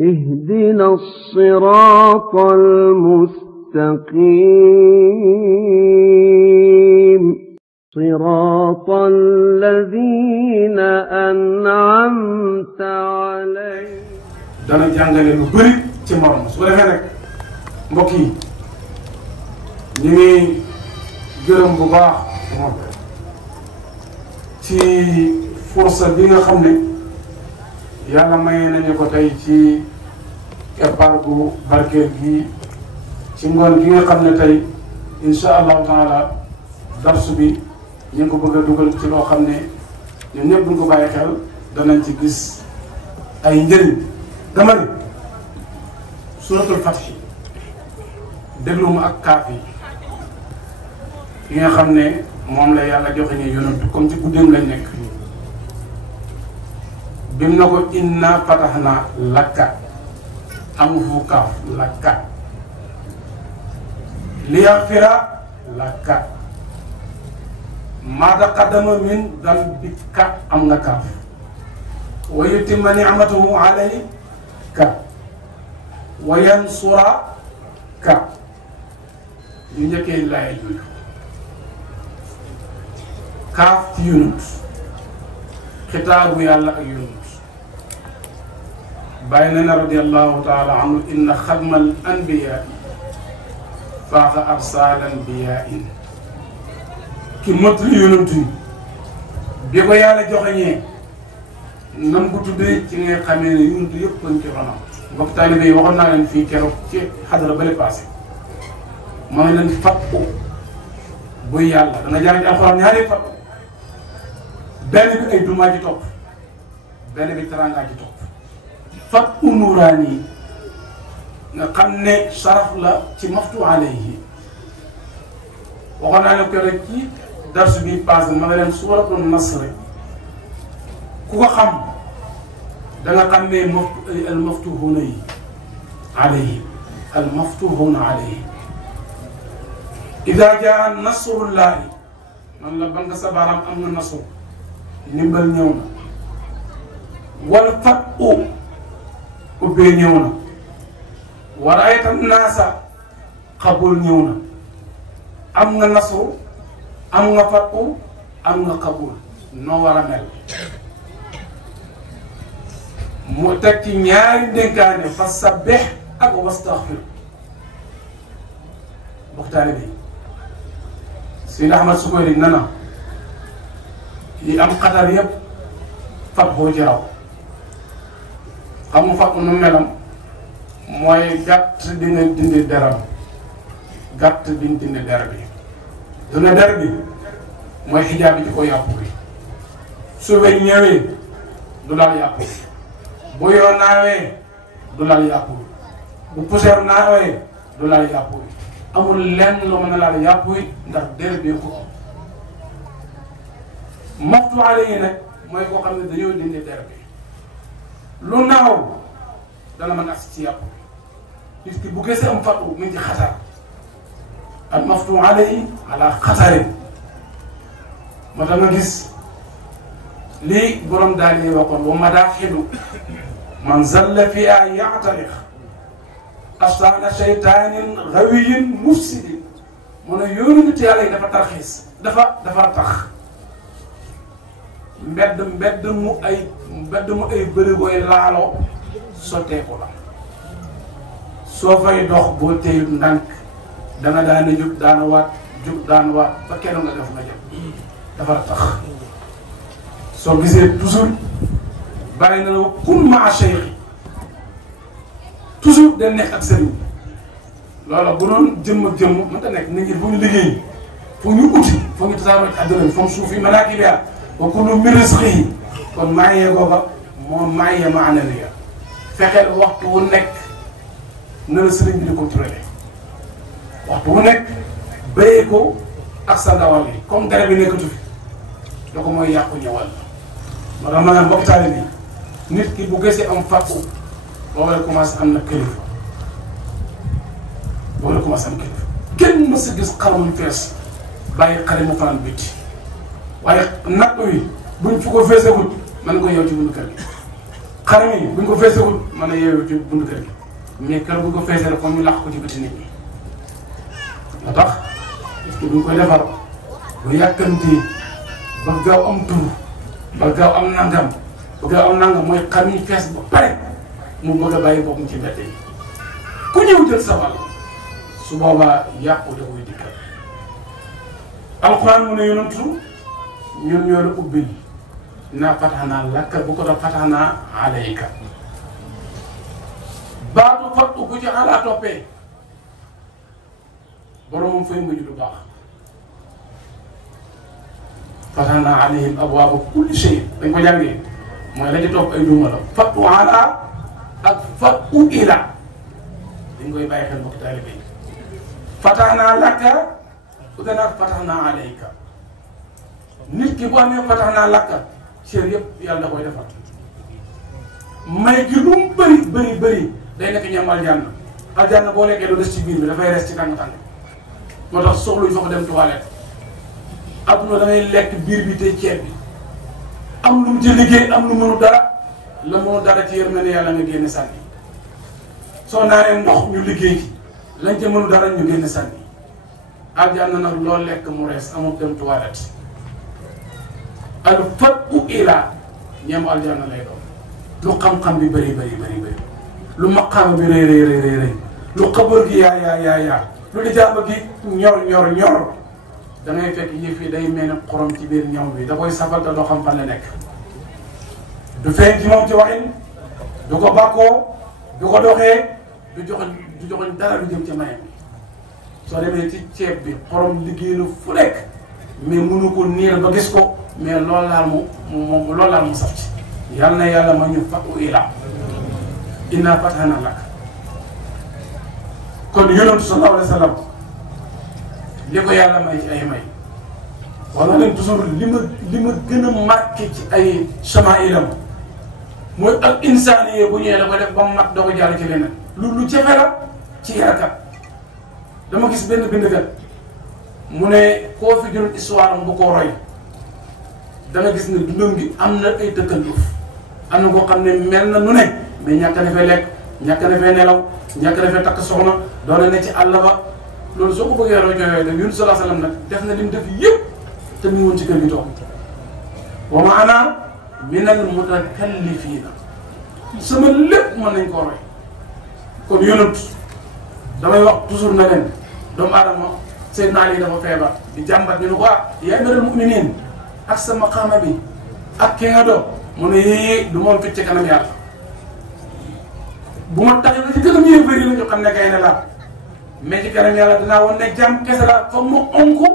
اهدنا الصراط المستقيم صراط الذين أنعمت عليهم. dana jàngale lu bëri ci morom su ko defee nag mbokk yi ñu ngi gërëm bu baax ci fursa bi nga xam ne yàlla maye nañu ko tey ci keppaar gu barkeel gi ci ngoon gi nga xam ne tey insha allahu taala darsu bi ñu ngi ko bëgg a dugal ci loo xam ne ñun ñëpp buñ ko bàyyi xel danañ ci gis ay njëriñ. dama ne suratul Fath déglu mu ak kaaf yi nga xam ne moom la yàlla joxe ñu yonent comme ci guddeem lañ nekk bim na ko inna fatahna lakka amu fu kaaf lakka liyaghfira lakka ma taqaddama min dhanbika am nga kaaf wa yutimma ni'matahu alayka wa yansuraka ñu njëkkee laay jooju kaaf ci yonent xitaabu yàlla ak yonent bàyyi na ne radiyallahu taala anhu inna xadmal anbiyaa faaxa arsal anbiyaa ki mottali yonent yi bi ko yàlla joxeñee nam ko tuddee ci nga xamee ne yonent yëpp lañ ci ronam mbokk taalibe yi waxoon naa leen fii keroog ci xadara bale passé mooy leen fattu buy yàlla da nga jàng ci alxuraan ñaari fattu benn bi ay dumaa ci topp benn bi tarangaa ci topp fattu nuraani yi nga xam ne saraf la ci maftu alayhi waxoon naa ne keroog ci darsu bi passé ma nga leen suuratul nasr ku ko xam da nga xam ne al maftuhuna yi alayhi al maftuhuna alayhi ida jaa nasrullahi man la banque sa baaraam am na nasru ndimbal ñëw na wal fat'u ubbee ñëw na wa ra'ayta naasa xabul ñëw na am nga nasru am nga fat'u am nga xabul noo war a mel mu teg ci ñaari dénkaane fa sabbih ak wastaghfir waxtaane bi Seydi Ahmad Sukayri nana yi am xatar yëpp fat boo ci raw xam nga fat nu melam mooy gàtt dina dindi deram gàtt dina dindi der bi dina der bi mooy xijaab bi ci ko yàpp bi su weñ ñëwee du laal yàpp bi bu yoo naawee du laal yàpp wi bu poussière naawee du laal yàpp wi amul lenn lu mën a laal yàpp wi ndax der bi ko maftu alayhi nag mooy koo xam ne dañoo dindi der bi lu naaw dana mën agsi ci yàpp wi nit ki bu gisee am fatu mu ngi ci xatar al maftu alayhi ala xatarin moo tax nga gis lii borom daal yi waxoon wa madaaxilu man zalla fiha ya'tariq astaana shaytaanin gawiyin mufsidin mu ne yoonu nit yàlla yi dafa tarxiis dafa tax mbedd mu ay bërigooy laalo sotteeku la soo fay dox boo téyut ndànk danga daana jug daana waat ba kenn nga def nga jëm dafa tax soo gisee toujours bari na la kun maa cheikh toujours day nekk ak sëriñ loola bu doon jëmm mënta nekk nit ñi fu ñu liggéey fu ñu uti fu ñu tasaaroo ci àdduna bi fam suuf yi manaakibiha wa kullu min rizqihi kon maayee googa moom maayee maanawiya fexeel waxtu wu nekk na la sëriñ bi di contrôler waxtu wu nekk béyee ko ak sa ndawal yi comme garab yi nekkatu fi da ko mooy yàqu ñëwal moo tax maanaam mbokk taali bi nit ki bu gisee am fàqu boo war a commencé am na kilifa boo war a commencé am kilifa kenn mës a gis xarum fees bàyyi xale mu fanaan bitti waaye natt wi buñ fu ko feesewut mën nga yow ci buñu kër gi xar mi buñ ko feesewul mën a yeewu ci buntu kër gi mais kër bu ko feesee rek ñu làq ko ci bëti nit ñi moo tax parce que buñ koy defar bu yàkkamti ba gaaw am tur ba gaaw am nangam ba gaaw am nangam mooy xar mi fees ba pare mu bëgg a bàyyi boppam ci mbedd yi ku ñëw jël sa wàll su boobaa yàqu da koy dikkal alxuraan mu ne yonantu ñun ñoo la ubbil naa fatahnaa laka bu ko doon fatahnaa alayka baatu fattu bu ci xalaa toppee boromam fay mujj lu baax fatahnaa alayhim abwaaba kulli shay dañ ko jàngee mooy la ci topp ay duma la fattu ala ak fattu ila dañ koy bàyyi xel mbokk taalibe yi fatahnaa laka utanaa fatahnaa alayka nit ki bu amee fatahnaa laka cër yëpp yàlla da koy defar may gi lu mu bëri day nekk ñam aljanna boo lekkee lu des ci biir bi dafay res ci tàng-tàng moo tax soxluñ fa ko dem toilette adduna da ngay lekk biir bi te ceeb bi am lu mu ci liggéey am lu mënu dara la mënu dara ci yërmande yàlla nga génn sànni soo naanee ndox ñu liggéey ci lañ ca mënu dara ñu génn sànni aljanna nag loo lekk mu rees amul dem toilette al fattu ila ñeem aljanna lay doon lu xam-xam bi bëri lu maqaama bi rëy lu xabar gi yaa lu di jàmba gi ñor da ngay fekk yëf yi day mel ne xorom ci biir ñaw bi da koy safal te doo xam fan la nekk du feeñ ci moom ci waxin du ko bàkkoo du ko doxee du joxoñ dara lu jëm ci mayam bi soo demee ci ceeb bi xorom liggéey na fu nekk mais mënu ko niir ba gis ko mais loolu laal mu saf ci yàlla na yàlla ma ñu fatu ila inna fatahna lak kon yonentu sallallahu alayhi wa sallam li ko yàlla may ci ay may wala leen toujours li ma gën a marqué ci ay chamailam mooy ak insaaniye bu ñëwee da ko def ba mu mat doo ko jàll ci leneen lu jafe la ci yarakat dama gis benn bindkat mu ne koo fi jël histoire am bu ko roy da nga gis ne dundam gi am na ay tëkkanduuf am na koo xam ne mel na nu ne mais ñàkk na fee lekk ñàkk na fee nelaw ñàkk na fee takk soxna doona ne ci àll ba loolu soo ko bëggee roy joxee da yunus sallallahu alayhi wasallam nag def na lim def yëpp te mu woon ci kër gi toog wa ma ana min al mutakallifiina sama lépp mën nañ koo roy kon yonent damay wax toujours na leen doomu aadama Seydina Ali dafa feebar di jàmbat ñu ne ko yaa amiral mu'minin ak sa maqaama bi ak ki nga doon mu ne yii du moom fit ci kanam yàlla bu ma taxee ba ci kanam yéen bëri la ñu xam ne kay ne laa mais ci kanam yàlla dinaa woon ne jàmm kese la foog ma onku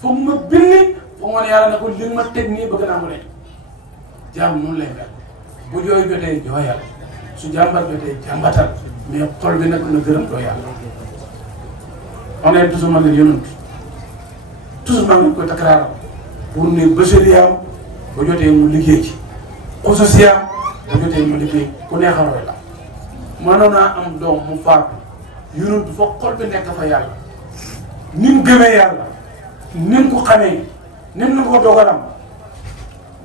foog ma binni foog ma ne yàlla ne ko li ma teg nii bëgg naa mu ne jàmm noonu lay mel bu jooy jotee jooyal su jàmbat jotee jàmbatal mais xol bi nag na gërëm doo yàlla on est toujours ma leen yonent toujours maa ngi koy takraaral pour ne bacheliam ba jotee mu liggéey ci xususiam ba jotee mu liggéey ku neex a roy la mënoon naa am doom mu faatu yonent fa xol bi nekk fa yàlla ni mu gëmee yàlla ni mu ko xamee ni mu na ko dogalam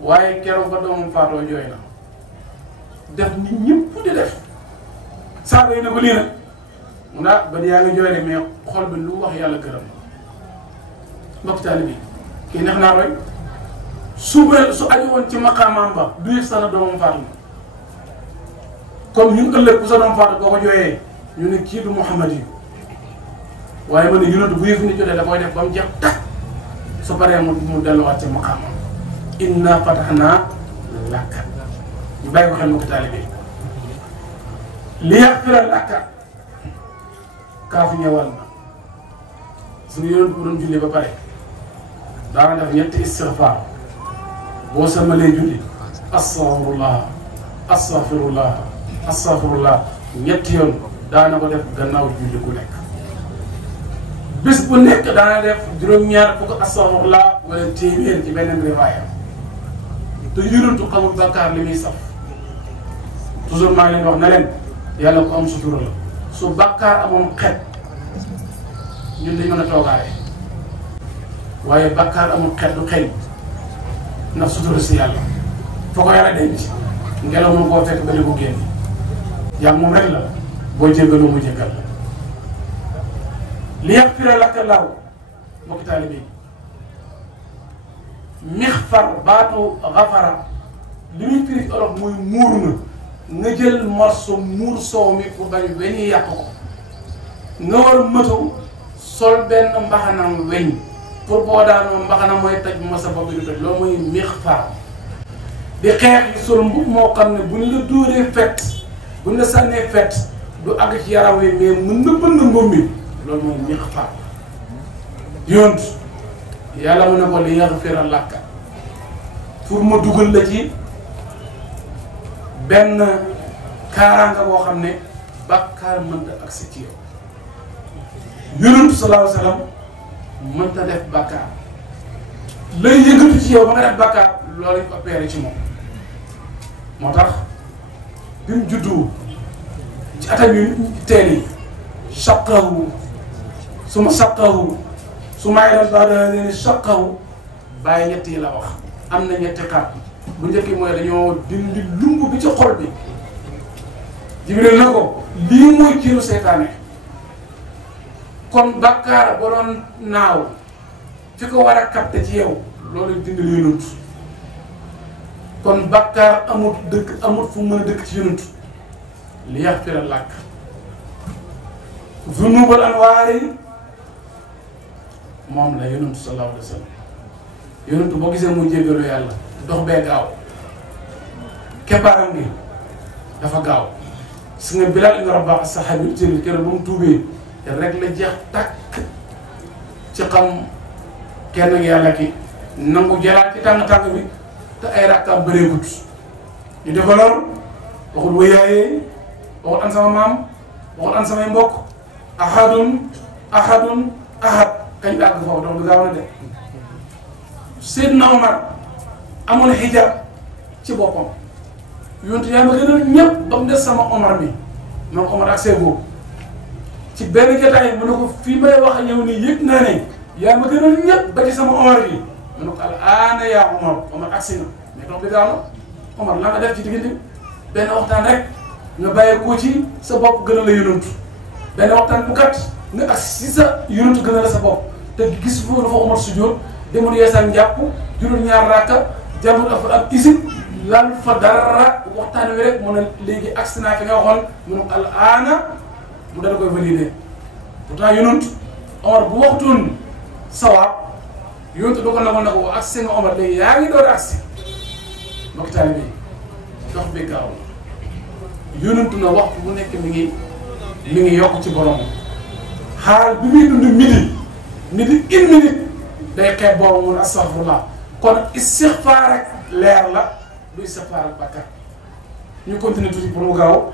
waaye keroog ba doomam faatoo jooy na def nit ñëpp di def saaba yi ne ko lii nag mu naa ba yaa ngi jooy de mais xol bi lu wax yàlla gërëm mbokk taali bi kii neex naa roy su aju woon ci maqaamaam ba du yëg sana doomam faatu na comme ñun ëllëg ku sa doom faatu boo ko jooyee ñu ne kii du Muhammad yi waaye ma ne yonent bu yëf ni jotee da koy def ba mu jeex takk su paree mu delluwaat ci maqaamam inna fatahna laka ñu bàyyi ko xel mbokk taali bi li yaxfira laka kaafu ñëwal na suñu yonent bu doon julli ba pare daana def ñetti istigfaar boo samalee julli astaghfirullah astaghfirullah astaghfirullah ñetti yoon daana ko def gannaaw julli ku nekk bis bu nekk daana def juróom-ñaar fukk astaghfirullah wala téeméer ci beneen riwaaya te yonentu xamul bàkkaar li muy saf toujours maa ngi leen wax na leen yàlla ko am sutura la su bàkkaar amoon xet ñun dañ mën a toogaale waaye bàkkaar amul xet du xeeñ ndax sutura si yàlla foo ko yàlla denc ngelaw moom boo fekk ba di ko génn yaa moom rek la boo jéggaloo mu jéggal la li yaxfira laka laaw mbokki taalibe yi mixfar baatu xafara li muy firi ci olof muy muur na nga jël morso muur soow mi pour bañ weñ yi yàq ko nga war mëtu sol benn mbaxanam weñ pour boo daanoo mbaxana mooy taj mosa bopp bi du toj loolu mooy mixfar di xeex yi sol mbub moo xam ne buñ la dóoree fet buñ la sànnee fet du àgg ci yaram wi mais mën na bënn mbub mi loolu mooy mixfar yont yàlla mu ne ko li yaxfira laka pour ma dugal la ci benn kaaraanga boo xam ne bàkkaar mënta agsi ci yow yonent sallallahu alayhi wa sallam mënta def bàkkaar lay yëngatu ci yow ba nga def bàkkaar loolu lañ opéré ci moom moo tax bi mu juddu ci atam yu teel yi saqahu su ma saqahu su may dal ba dana leen saqahu bàyyi ñett yi la wax am na ñetti xaat bu njëkk mooy dañoo dindi lumb bi ci xol bi Jibril na ko lii mooy kiiru seytaane kon bàkkaar ba doon naaw fi ko war a capté ci yow loolu dindi lu yonent kon bàkkaar amut dëkk amut fu mën a dëkk ci yonent li yaxfira lak zunubal anwaari moom la yonent sallallahu alayhi wa sallam yonent boo gisee muy jéggalu yàlla dox bee gaaw keppaaram gi dafa gaaw su nga Bilaal ibn Rabaax saxaabi jël keroog ba mu tuubee rek la jeex tàkk ci xam kenn yàlla ki nangu jëlaat ci tàng-tàng bi te ay rakkaam bëreegut ñu defa lool waxul wayaayee waxul an sama maam waxul an samay mbokk ahadun ahad kañ la àgg foofu dox bi gaaw na de Seydina Omar amul xijaab ci boppam yontu yaa ma gënal ñëpp ba mu des sama Omar mi moom Omar ak Seydou ci benn jotaay mu ne ko fii may wax ak yow nii yëg naa ne yaa ma gënal ñëpp ba ci sama Omar bi mu ne ko al aana yaa Omar agsi na mais dox bi gaaw na Omar la nga def ci diggante benn waxtaan rek nga bàyyee ko ci sa bopp gënal la yonantu benn waxtaan bu gàtt nga agsi si sa yonantu gënal la sa bopp te gis foofu dafa Omar sujjóot demul yeesal njàpp juróom ñaar rakka jàmbur ak isib lan fa dara waxtaan wi rek mu ne léegi agsi naa fi nga waxoon mu ne al aana mu dal koy valider pourtant yonent Omar bu waxtoon sawaab yonent doo ko nangoon na ko agsi nga Omar léegi yaa ngi door agsi mbokk taalibe bi dox bi gaaw yonent na waxtu bu nekk mi ngi yokk ci borom xaal bi muy dund midi une minute day xeeb boobu mun astaghfirullah kon istixfaar rek leer la du istixfaar ak bàkkaar ñu continuer tuuti pour mu gaaw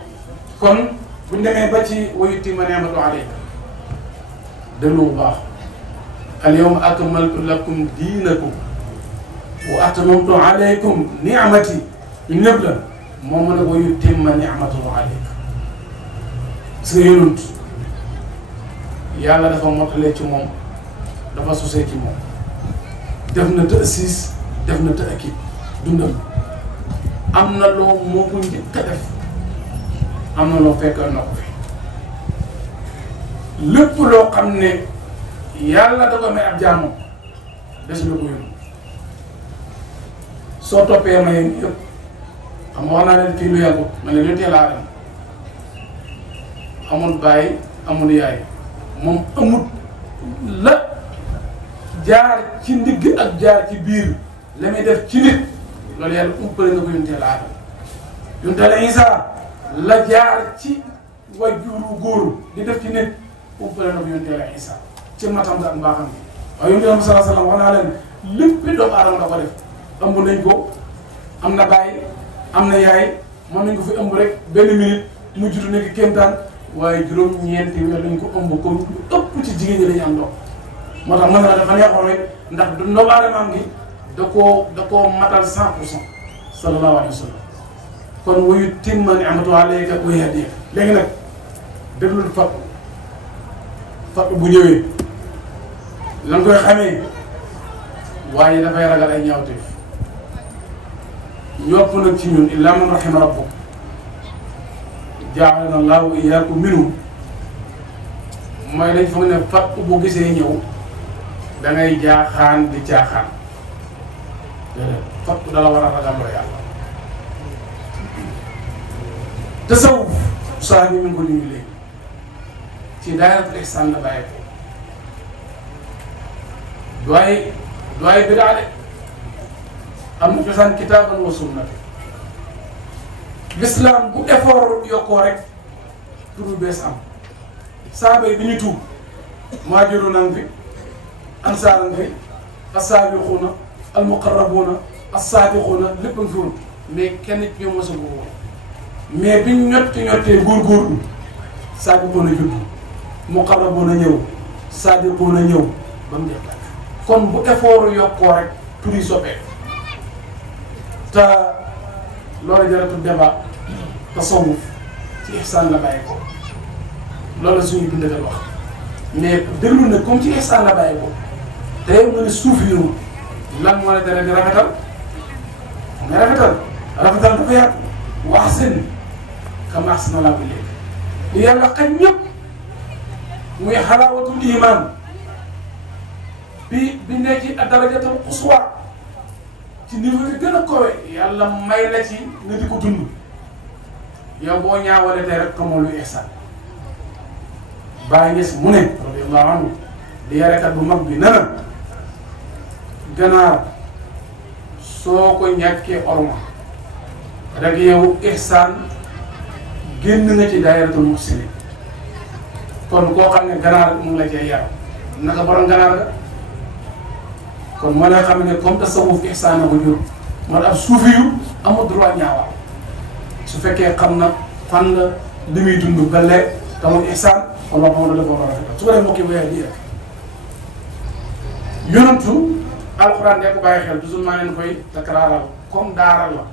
kon buñ demee ba ci wa yutimma ni'matahu alayka déglu bu baax al yawma akmaltu lakum diinakum wa atmamtu alaykum ni'mati ñu ñëpp la moom mën a wa yutimma ni'matahu alayka su yonent yàlla dafa mottalee ci moom dafa susee ci moom def na ta'siis def na ta'kiid dundam am na loo moo ko njëkk a def am na loo fekk na ko fi lépp loo xam ne yàlla da ko may ab jàmm des la ko yónni soo toppee ma yéen yëpp xam nga wax naa leen fii lu yàggut ma ne lu teel a dem amul bàyyi amul yaay moom amul la jaar ci ndigg ak jaar ci biir la muy def ci nit loolu yàlla umpale na ko yunteel aadama yunteel Isa la jaar ci wajuru góor di def ci nit umpale na ko yunteel Isa ci matam ak mbaaxam bi waaye yunteel am sallallahu alayhi wasallam wax naa leen lépp doomu aadama da ko def ëmb nañ ko am na bàyyi am na yaay mën nañ ko fi ëmb rek benn minute mu jutu nekk kéemtaan waaye juróom-ñeenti weer lañ ko ëmb ko lu ëpp ci jigéen ñi dañu am doom moo tax mën na dafa neexoon rek ndax du doomu aadamaam gi da koo matal 100% sallallahu alayhi wa sallam kon wa yutimma ni'matahu alayka wa yahdika léegi nag déglul fatu bu ñëwee la nga koy xamee waaye dafay ragal ay ñaawteef ñopp nag ci ñun illa man rahima rabbuk ja'alana allahu wa iyyakum minhum mooy dañ foog ne fat bu gisee ñëw da ngay jaaxaan di caaxaan fat dala war a ragaloo yàlla. tasawuf saa ñu ngi ko ñu léegi ci daayiratul ihsaan la bàyyi ko doy bidaa de am na cosaan kitaaban wa sunnati l'islam bu effort yokkoo rek turu bees am saaba yi bi ñu tuub muhaajiruuna fi ansaar fi as-saabiquuna al-muqarrabuuna as-saadiquuna lépp a ngi fi woon mais kenn ci ñoom mosul ko woon mais biñ ñottee góorgóorlu saabiquuna judd muqarrabuuna ñëw saadiquuna ñëw ba mu def kon bu effort yokkoo rek tur yi soppeeku te loolu jaratul débat tasawuf ci ihsaan la bàyyi ko loolu la suñu bindatal wax mais déglu na comme ci ihsaan la bàyyi ko te yow nga ne suuf yow lan moo la tere di rafetal nga rafetal dafa yaatu wax seen kam ahsana Allaahu ilayk li yàlla xañ ñëpp muy xalaawatul iman bi ne ci darajatul quswa ci niveau bi gën a kawe yàlla may la ci nga di ko dund yow boo ñaawale tey rek xamoo lu ihsaan Baay Ñas mu ne radiyallahu anhu di yarekat bu mag bi nana ganaar soo ko ñàkkee orma rek yow ihsaan génn nga ci daayiratul muhsinin kon koo xam ne ganaar mu ngi la cee yar naka borom ganaar ga kon moo lay xam ne comme tasawuf ihsaan na ko jur moo tax ab suufi yu amul droit ñaawal su fekkee xam na fan la li muy dund ba leer te muy ihsaan wala moom la dafa war a rafetal su ko defee mbokk yi wéyal lii rek yonantu alxuraan de ko bàyyi xel toujours maa leen koy takraaral comme daaral la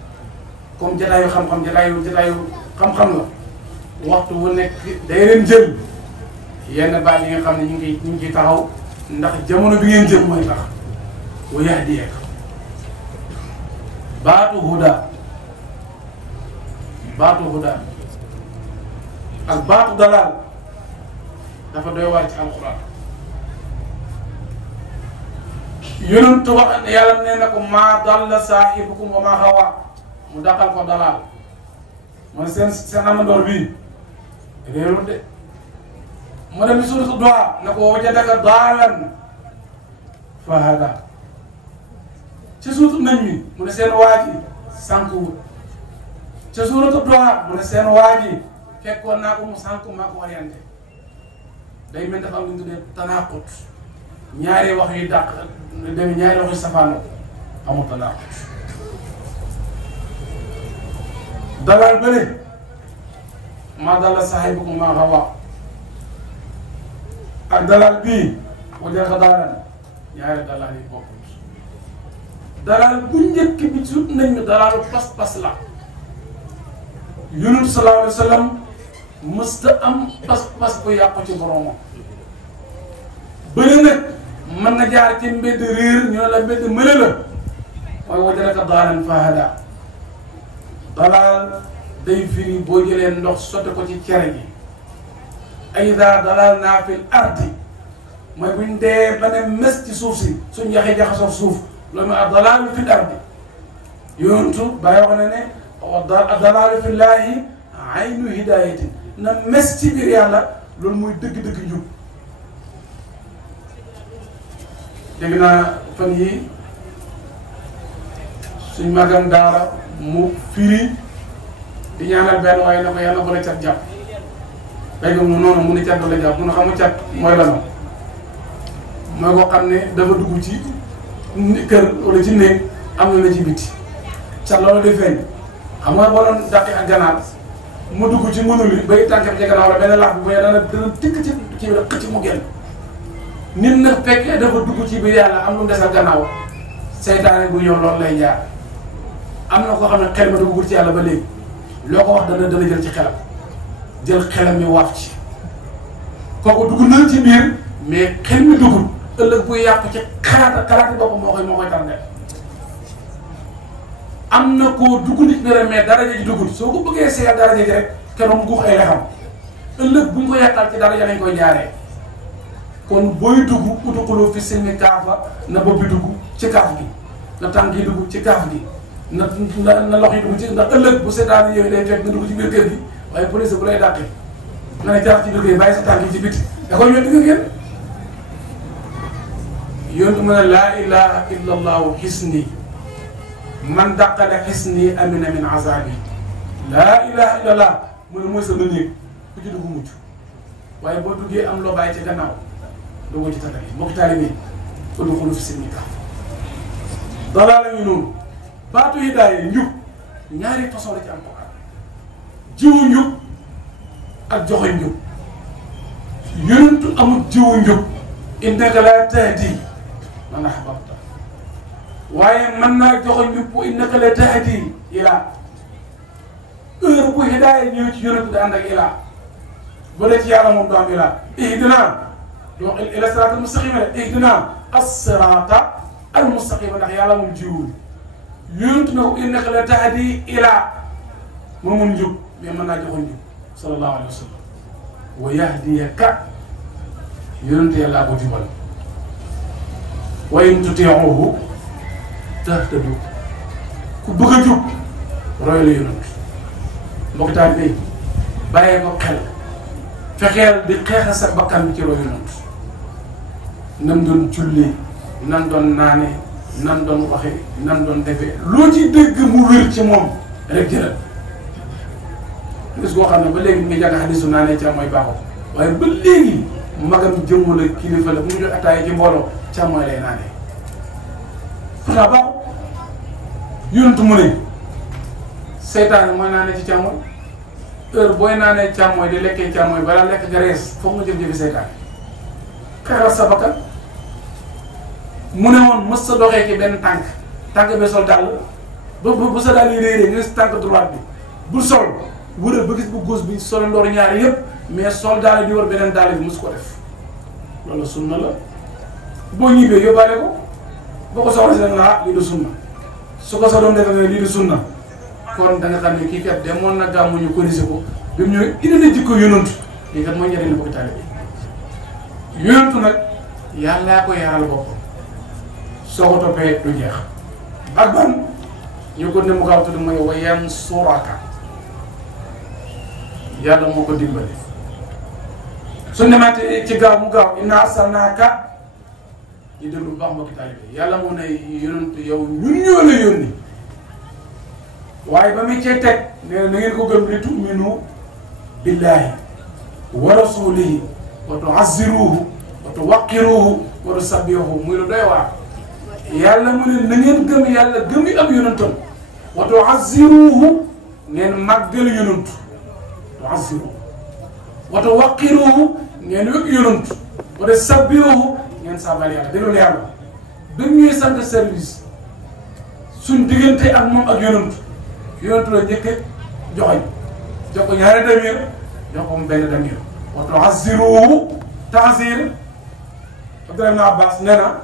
comme jataayu xam-xam jataayu xam-xam la waxtu wu nekk day leen jël yenn baat yi nga xam ne ñu ngi ciy taxaw ndax jamono bi ngeen jëm mooy tax wa yahdiyaka baatu huda ak baatu dalaal dafa doy waar ci alxuraan yonent wax yàlla nee na ko maa dalla saahibukum wa maa xawa mu daqal ko dalaal mooy seen amandoor bii réerul de mu dem bi suuratu Duhaa ne ko wajadaka daalan fa hadaa ci suuratu Najm mu ne seen waa ji sànq wut ci suuratu Duhaa mu ne seen waa ji fekkoon naa ko mu sànq maa ko orienté day mel dafa am lu ñu tuddee tanaaqut ñaari wax yu dàq dem ñaari wax yu safaano amul tanaaqut dalal bële maa dalla saahibukum maa xawaa ak dalal bii wajadaka daalan ñaari dalal yi bokkul dalal bu njëkk bi sut nañ ne dalalu pas-pas la Yonent sallallahu alayhi wa sallam mësta am pas-pas bu yàqu ci boromam bëri nag mën na jaar ci mbedd réer ñu ne la mbedd mële la mooy wajadaka daalan fa hadaa dalal day firi boo jëlee ndox sotti ko ci cere gi ay daa dalal naa fil ardi mooy buñ dee ba ne mes ci suuf si suñ yaxee jaxasoo suuf loolu mooy ad-dalaalu fil ardi yonentu Baay wax na ne ad-dalaalu fillaahi aynu hidaayatin na mes ci biir yàlla loolu mooy dëgg-dëgg njub dégg naa fan yi suñ magam daara mu firi di ñaanal benn waaye na ko yàlla bu la cat jàpp léegi mu noonu mu ne cat du la jàpp mu ne xam nga cat mooy la mooy koo xam ne dafa dugg ci kër wala ci néeg am na ci biti cat loolu day feeñ xam nga boo doon dàqee ak ganaar mu dugg ci mënul yi bay tànkam ci gannaaw la benn laax bi bu dana tikk ci kii bi rek xëcc mu génn nit nag fekkee dafa dugg ci biir yàlla am lu mu desal gannaaw seytaane bu ñëw loolu lay jaar am na koo xam ne xel ma duggul ci yàlla ba léegi loo ko wax dana jël ci xelam jël xelam mi waaf ci kooku dugg na ci biir mais xel mi dugul ëllëg buy yàqu ci xalaati boppam moo koy tardé am na koo dugg nit ne mais daraja ji duggul soo ko bëggee seeyal daraja ji rek keroog mu guux ay lexam ëllëg bu ñu ko yàqal ci daraja lañ koy jaaree kon booy dugg udxulu fi silmi kaafa na bopp bi dugg ci kaaf gi na tànk yi dugg ci kaaf gi na loxo yi dugg ci ndax ëllëg bu seetaan yooyu day fekk nga dugg ci biir kër gi waaye police bu lay dàqee nga ne jaar ci biir kër gi bàyyi sa tànk yi ci biti da koy yónni nga génn yónni mu ne laa ilaha illa allahu xisni man daqale xisni amina min azabi laa ilaha illa allah mu ne mooy sama néeg ku ci dugg mucc waaye boo duggee am loo bàyyi ci gannaaw doo ci tatali mbokki taalibe udxulu fi silmi kaafa dalaa la ñu noonu baatu hidaaya njub ñaari façon la ci am ko jiwu njub ak joxe njub yonentu amul jiwu njub innaka laa tahdi man ahbabta waaye mën naa joxe njub wa innaka laa tahdi ilaa heure bu hidaaya ñëw ci yonentu da ànd ak ilaa bu dee ci yàlla moom du am ilaa ihdina do ila siraatal mustaqima ihdina as-siraata al mustaqima ndax yàlla moom jiwul yonentu na ko innaka laa tahdi ilaa moom mun njub mais mën naa joxe njub sallallahu alayhi wa sallam wa yahdiyaka yonente yàllaa ko jubal wa in tutiuhu tahtadu ku bëgg a jub roy la yonent mbokk taal bi bàyyee ko xel fexeel di xeexa sa bakkan bi ci roy yonent nam doon julli nam doon naane nam doon waxe nam doon defee loo ci dégg mu wér ci moom rek jëlal gis goo xam ne ba léegi mu ngi jàng xadisu naa ne càmmooy baaxul waaye ba léegi magam jëmm la kilifa la bu mu jox ataaya ci mbooloo càmmooy lay naanee xanaa baaxul yonentu mu ne seytaane mooy naanee ci càmmooy heure booy naanee càmmooy di lekkee càmmooy balaa lekk nga rees foog nga jëf-jëfi seytaane xeexal sa bakkan mu ne woon mës sa doxee ci benn tànk bi sol dàll bu sa dàll yi réerée nga si tànk droite bi bul sol wërël ba gis bu gauche bi solo ndoor ñaari yëpp mais sol daal di war beneen daal bi mosu ko def loolu sunna la boo ñibbee yóbbaale ko boo ko soxla si ne la lii du sunna su ko sa doon defee nga lii du sunna kon da nga xam ne kii kat demoon na gàmmu ñu corrigé ko bi mu ñëwee indi na jikko yonantu lii kat mooy njëriñ la bokk taalibe bi yonantu nag yàllaa ko yaral boppam soo ko toppee du jeex ak ban ñu ko ne mu gaaw tudd mooy wa yansuraka yàlla moo ko dimbali su nemaatee ci gaaw mu gaaw inna arsalnaaka ñu déglu bu baax mbokki taalibe yàlla moo ne yonent yow ñun ñoo la yónni waaye ba muy cee teg nee na ngeen ko gëm li tu'minu billahi wa rasulihi wa tu'azziruhu wa tuwaqqiruhu wa tusabbihuhu muy lu doy waar yàlla mu ne na ngeen gëm yàlla gëm yi ab yonentam wa tu'azziruhu ngeen màggal yonent tu'azziruhu wa tuwaqqiruhu ngeen wëgg yonent wa tusabbihuhu ngeen saabal yàlla déglu yàlla ba ñuy sant service suñ diggante ak moom ak yonent la njëkk joxoñ jox ko ñaari damir jox ko mu benn damir wa tu'azziruhu ta'zir Abdullah ibn Abbas nee na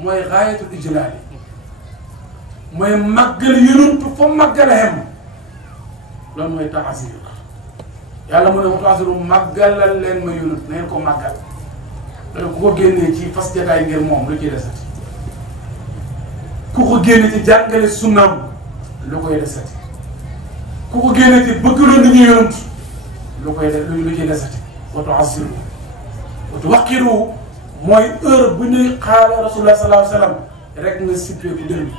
mooy gaayatul ijlaali mooy màggal yonent fa màggale xem loolu mooy ta'zir yàlla mu ne wa tu'azziruhu màggalal leen ma yonent na ngeen ko màggal loolu ku ko génnee ci fas jataay ngir moom lu ciy desati ku ko génne ci jàngale sunnaam lu koy desati ku ko génne ci bëgg loo nit ñi yonent lu ciy desati wa tu'azziruhu wa tuwaqqiruhu mooy heure bu ñuy xaala rasulullah sallallahu alayhi wa sallam rek nga sippee ko dër bi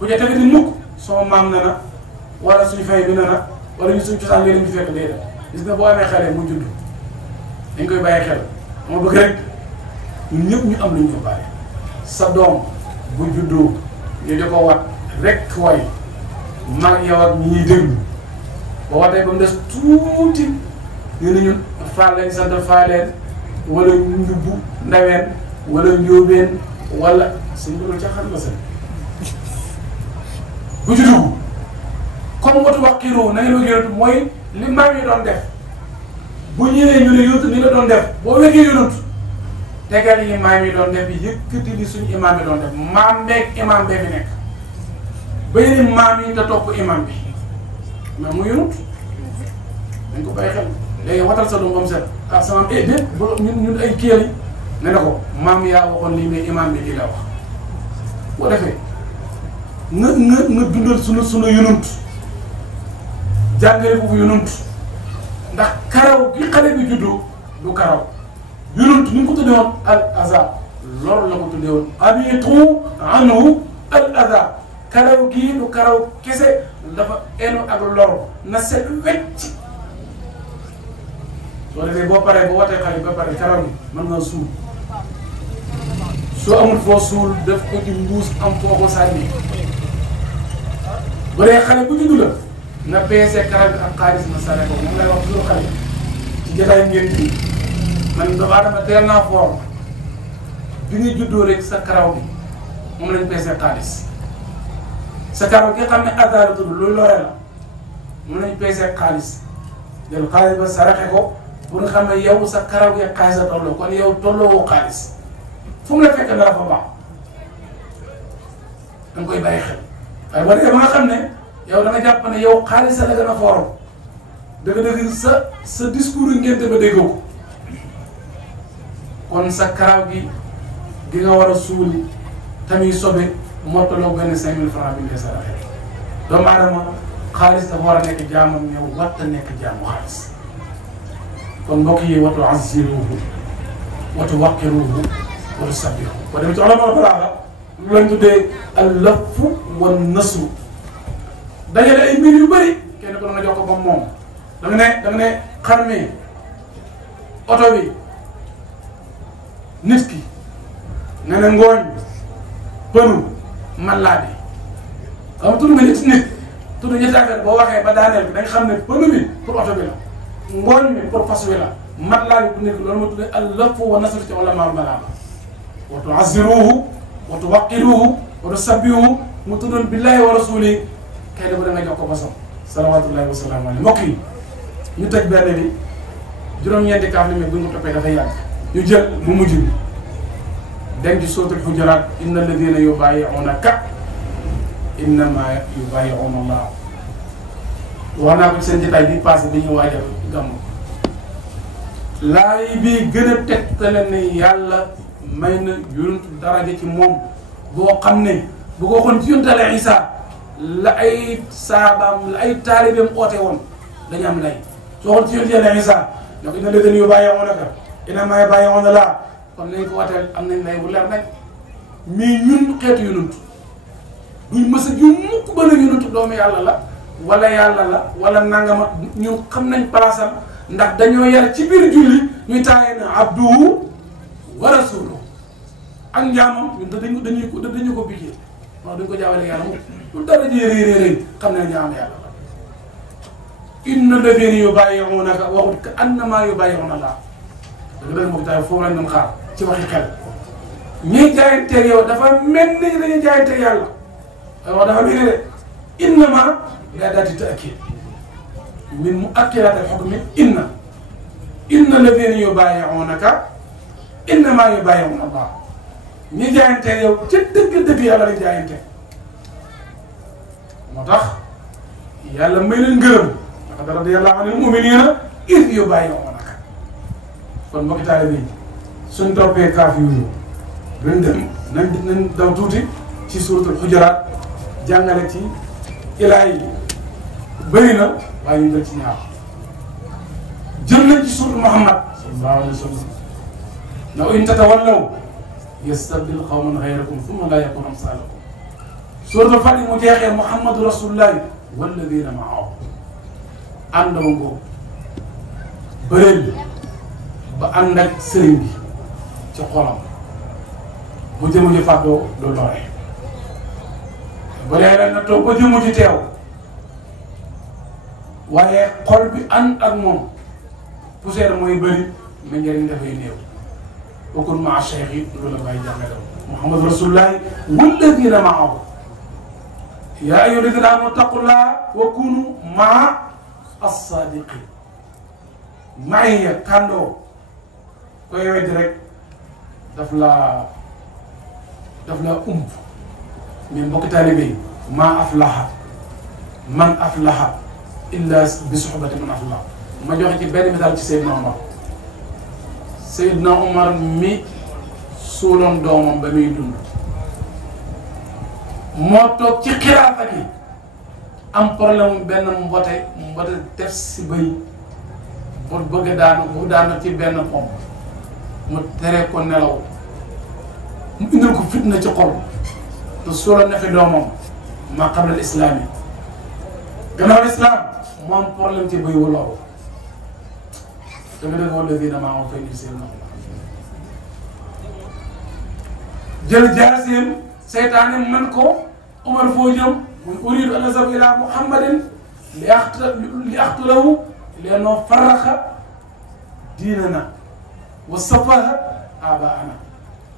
bu ca tegati mukk sama maam na na wala suñu fay bi na na wala ñu suñu cosaan léegi ñu fekk déedéet gis nga boo amee xale mu judd dañ koy bàyyi xel moo bëgg rek ñun ñëpp ñu am lu ñu bàyyi sa doom bu juddoo ñu di ko wat rek way mag yow ak ñi ñuy déglu ba watee ba mu des tuuti ñu ne ñun faal leen sant faaleen wala njubbu ndaween wala njóobeen wala suñ ko doon caaxaan la seen bu ci dugg comme watu wax kiiroo na ngeen wëgg yonent mooy li maam yi doon def bu ñëwee ñu ne yonent ni la doon def boo wëggee yonent tegal yi maam yi doon def bi yëkkati li suñu imaam yi doon def maam beeg imaam bee fi nekk ba yeneen maam yi te topp imam bi mais mu yonut dañ ko bàyyi xel léegi watal sa doom ba mu set ah sama déet ñun ay kii lañ ne na ko maam yaa waxoon lii mais imam bi lii la wax boo defee nga dundal sunu yonut jàngale foofu yonut ndax karaw gi xale bi juddoo du karaw yonut ni mu ko tuddee woon al azab loolu la ko tuddee woon abitu anhu al azab karaw gii du karaw kese dafa enu ak lor na set wecc soo defee boo paree boo watee xale ba pare karaw gi mën nga suul soo amul foo suul def ko ci mbuus am foo ko sànni bu dee xale bu juddu la na peese karaw gi ak xaalis na sare ko moom lay wax toujours xale ci jotaay ngeen bi man doomu aadama teel naa foor bi nga juddoo rek sa karaw gi moom lañ peese xaalis sa karaw gi xam ne azaala tudd lu lore la moom lañ peese xaalis jël xaalis ba saraxe ko bu nga xam ne yow sa karaw gi xaalis a tolloo kon yow tolloo xaalis fu mu la fekk dara fa baax da nga koy bàyyi xel waaye boo dee ba nga xam ne yow da nga jàpp ne yow xaalis la gën a fooroon dëgg-dëgg sa discours yi ngénte ba déggoo ko kon sa karaw gi nga war a suuli tamit sobe moo tolloo benn 5000 francs bi ngay saraxe doomu aadama xaalis dafa war a nekk jaamam ñëw warta nekk jaamu xaalis kon mbokk yi watu azziruhu watu waqiruhu watu sabbihu ko dem ci ulama balaaga lu lañ tuddee al laffu wan nasru dajale ay mbir yu bëri kenn ko nga jox ko ba moom da nga ne xar mi oto bi nit ki nga ne ngooñ pënu mallaa bi xam tudd nga nit tudd ñetti affaire boo waxee ba daaneel bi da nga xam ne pënu bi pour oto bi la ngooñ mi pour fas wi la mallaa bi pour nit ki loolu ma tuddee al laffu wa nasru ci ulama balaaga wa tu'azziruhu wa tuwaqqiruhu wa tusabbihuhu mu tuddoon billahi wa rasuli kay da nga jox ko basam salawatullahi wa salaamu alayhi mbokk yi ñu tëj benn bi juróom-ñeenti kaaf li mais bu ñu ko toppee dafay yàgg ñu jël bu mujj bi denc sootul xujaraat inna alladina yubayi'unaka innama yubayi'una allah wax naa ko ci seen jotaay bi passé bi ñu waajal gàmmu laay bi gën a tegtale ne yàlla may na yonent daraja ci moom boo xam ne bu ko waxoon ci yonent Isa la ay saabaam la ay taalibeem oote woon dañu am lay soo waxoon ci yonent Isa ne ko inna alladina yubayi'unaka innama yubayi'una allah kon nañ ko wateel am nañ lay bu leer nañ mais ñun xeetu yonent duñ mës a ju mukk ba la yonent doomu yàlla la wala nangama ñun xam nañ palaasam ndax dañoo yar ci biir julli ñuy taayee na abduhu wa rasuluhu ak njaamam ñun dañu ko bigee waaw dañ ko jaawale yàlla moom lu dara jee réy xam ne njaam yàlla la inna alladina yubayi'unaka waxut ka annama yubayi'una Allah dëgg moom taay foofu lañ doon xaar ci waxi xel ñiy jaayanteeg yow dafa mel ni dañuy jaayanteeg yàlla wax dafa mel ni de innama daa daati ta'kid min mu'akkidat al-hukmi inna alladina yubayi'unaka innama yubayi'una Allah ñi jaayanteeg yow ca dëgg-dëgg yàlla lañ jaayanteeg moo tax yàlla may leen ngërëm laqad radiyallahu anil mu'minina idh yubayi'unaka kon mbokki taalibe yi suñ toppee kaaf yooyu duñ dem nañ daw tuuti ci suuratul xujaraat jàngale ci ilaa yi bëri na waaye ñu jël ci ñaar jël nañ ci suuratul Muhammad sallallahu alayhi wa sallam na in tatawallaw yastabdil qawman ghayrakum thumma la yakunu amsalakum suuratul Fath mu jeexee Muhammadu rasulullahi walladina ma'ahu àndoo ngoo bëreel ba ànd ak sëriñ bi ci xolam bu jëmu ji fàttoo du lore bu dee ren na toog ba jëmu ji teew waaye xol bi ànd ak moom poussière mooy bëri mais njëriñ dafay néew bokkul maa cheikh yi loolu la bàyyi jàngale Muhammadu rasulullahi walladina maahu yaa ayyuha alladina amanu taqullaha wa kunu maa as-sadiqin maaya kàndoo koy weddi rek daf laa umb mais mbokki taalibe yi maa aflaha man aflaha illa bi suhbati man aflaha. ma joxe ci benn misaal ci Seydina Omar. Seydina Omar mi suuloon doomam ba muy dund moo toog ci xilaafa gi am problème benn mbote def si bëy pour bëgg daanu ci benn pom mu tere ko nelaw mu indil ko fitna ci xol te suuloon na fi doomam ma qabla al islaam yi gannaaw islam mu am problème ci bëy wu loolu dëgg-dëgg walladina maa'ahu fay ñu seen noonu jël jaasim seytaane man ko Omar foo jëm muy uridu an azhaba ila Muhammadin li aqtulahu li'annahu farraqa diinana wa safaha abaana.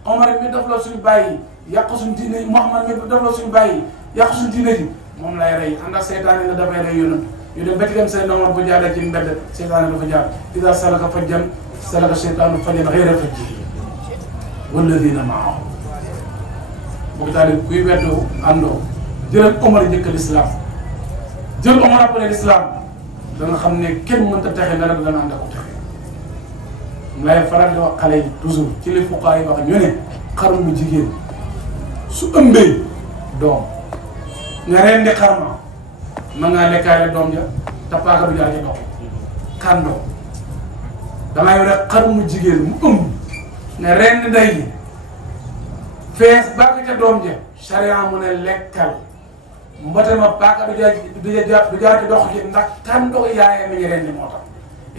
Omar mi def la suñu bàyyi yàq suñu diine yi Muhammad mi def la suñu bàyyi yàq suñu diine ji moom lay rey ànd ak seytaane la dafay rey yonent ñu dem ba ci dem Seydina Omar bu jaaree ci mbedd seytaane dafa jaar idaa salaka fajjan salaka seytaanu fajjan ghayra fajjihi walladina maahu. boobu daal di kuy weddoo àndoo jëlal Omar njëkk l'islam jël Omar après l'islam da nga xam ne kenn mënta texe dara dana ànd ak texe. lay faral di wax xale yi toujours ci li fuqaa yi wax ñu ne xar mu jigéen su ëmbee doom nga rendi xar ma mën ngaa lekkaale doom ja te paaka du jaar ci dox kàndoo dangay yore xar mu jigéen mu ëmb nga rendi ndey ji fees bàgg ca doom ja charia mu ne lekkal mbote ma paaka du jaar ci dox ji ndax kàndoo yaayee mi ngi rendi moo tax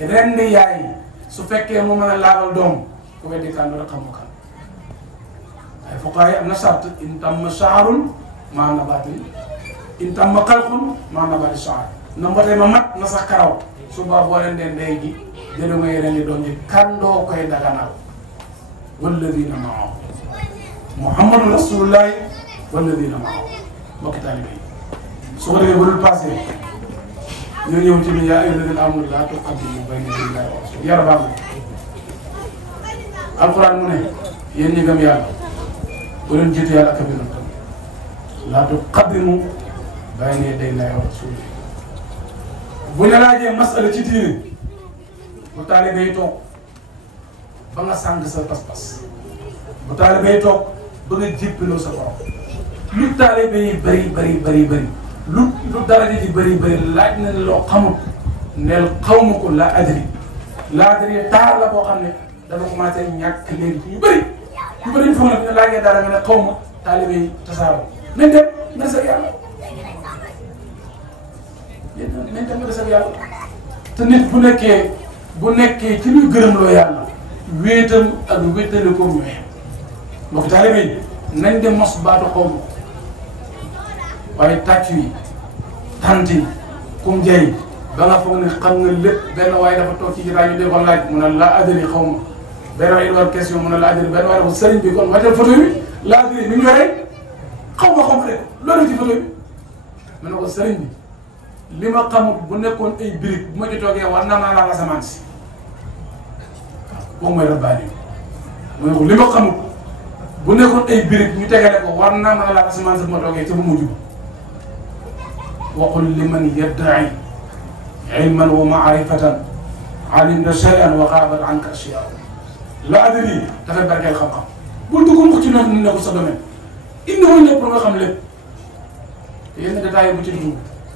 rendi yaay su fekkee mu mën a laabal doom ku weddi kàndoo rek xamu kan ay fuqaa yi am na sart in tamma shaarun maa nabaati in tamma xalqun maa nabaati shaar na mbote ma mat na sax karaw suba boo leen dee ndey gi jëlu ngay rendi doom ji kàndoo koy daganal walladina maahu muhammadu rasulullahi walladina maahu mbokki taalibe yi su ko defee ba dul passé ñoo ñëw ci biir yaa ayyuha alladina amanu laa tuqaddimu bayna yaday llaahi wa rasuulihi yàlla baax na alquran mu ne yéen ñi gëm yàlla bu leen jiitu yàlla ak a yonentam laa tuqaddimu bayna yaday llaahi wa rasuulihi bu ñu laajee masala ci diine bu taalibe yi toog ba nga sàng sa pas-pas bu taalibe yi toog ba nga jéppiloo sa borom lu taalibe yi bëri lu daraja ji bëri laaj na loo xamut neel xawma ko laa adri taar la boo xam ne dafa commencé ñàkk léegi ci ñu bëri ñu foog ne laajee dara nga ne xawma taalibe yi tasaaroo nañ dem nga des ak yàlla nañ dem nga des ak yàlla te nit bu nekkee ci luy gërëm loo yàlla wéetam ak wéetali ko ñëwee mbokk taalibe yi nañ dem mos baatu xawma waaye tàcc yi tant yi kum jay ba nga foog ne xam nga lépp benn waaye dafa toog ci jotaay ñu dee ko laaj mu ne laa adri xaw ma benn waaye war question mu ne laa adri benn waaye dafa sëriñ bi kon wàccal photo bi laa adri ni mu yoree xaw ma rek loolu ci photo bi mu ne ko sëriñ bi li ma xamut bu nekkoon ay birig bu ma ci toogee war naa maa laal asamaan si boobu mooy rabbaani mu ne ko li ma xamut bu nekkoon ay birig ñu tegale ko war naa mën a laal asamaan si bu ma toogee ca bu mujj waqul liman yadda'i ilman wa ma'rifatan alimta shay'an wa ghabat anka ashyaa la adri dafay barkeel xam-xam bul dugg mukk ci noonu nekkul sa domaine indi woon lépp nga xam lépp te yenn détails yi bu ci dugg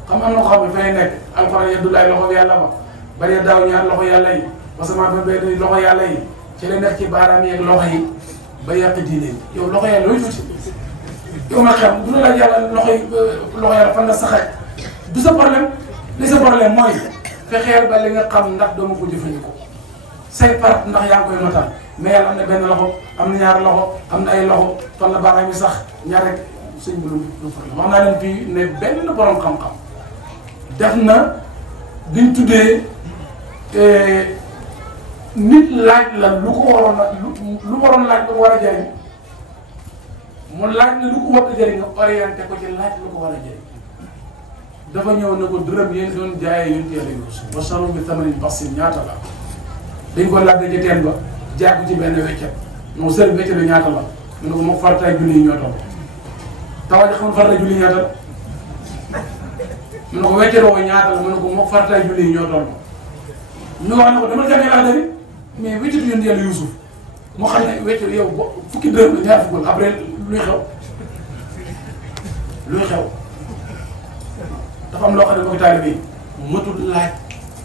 xam am na ko xam ne fay nekk alxuraan yadullahi loxo yàlla ba bari daaw ñaar loxo yàlla yi wasamaa ba benn loxo yàlla yi ci la nekk ci baaraam yi ak loxo yi ba yàq diine yow loxo yàlla looy tuuti yow ma xam du la laaj yàlla loxo yàlla fan la saxaaj du sa problème li sa problème mooy fexeel ba li nga xam ndax doo ma ko jëfandikoo say part ndax yaa ngi koy matal mais yàlla am na benn loxo am na ñaar loxo am na ay loxo fan la baaraam yi sax ñaar rek sëñ bi lu problème wax naa leen fii ne benn borom xam-xam def na duñ tuddee nit laaj la lu ko waroon a lu waroon laaj lu ko war a jëriñ mu laaj na lu ko war a jëriñ nga orienté ko ci laaj lu ko war a jëriñ dafa ñëw ne ko dërëm yéen doon jaayee yéen teel a yóbbu ba saru bi tamanin basin ñaata la dañ ko laaj ci teen ba jàpp ci benn weccet non seen weccet bi ñaata la mu ne ko moom farataay julli yi ñoo toll tawa ji xam farataay julli ñaata la mu ne ko wecceroo ko ñaata la mu ne ko moo farataay julli yi ñoo toll ñu wax ne ko dama jàngee laa dari mais weccitu yonent yàlla Yuusuf moo xam ne weccitu yow bo fukki dërëm la ñaar fukk après luy xew dafa am loo xam ne mbokki taalibe yi matul laaj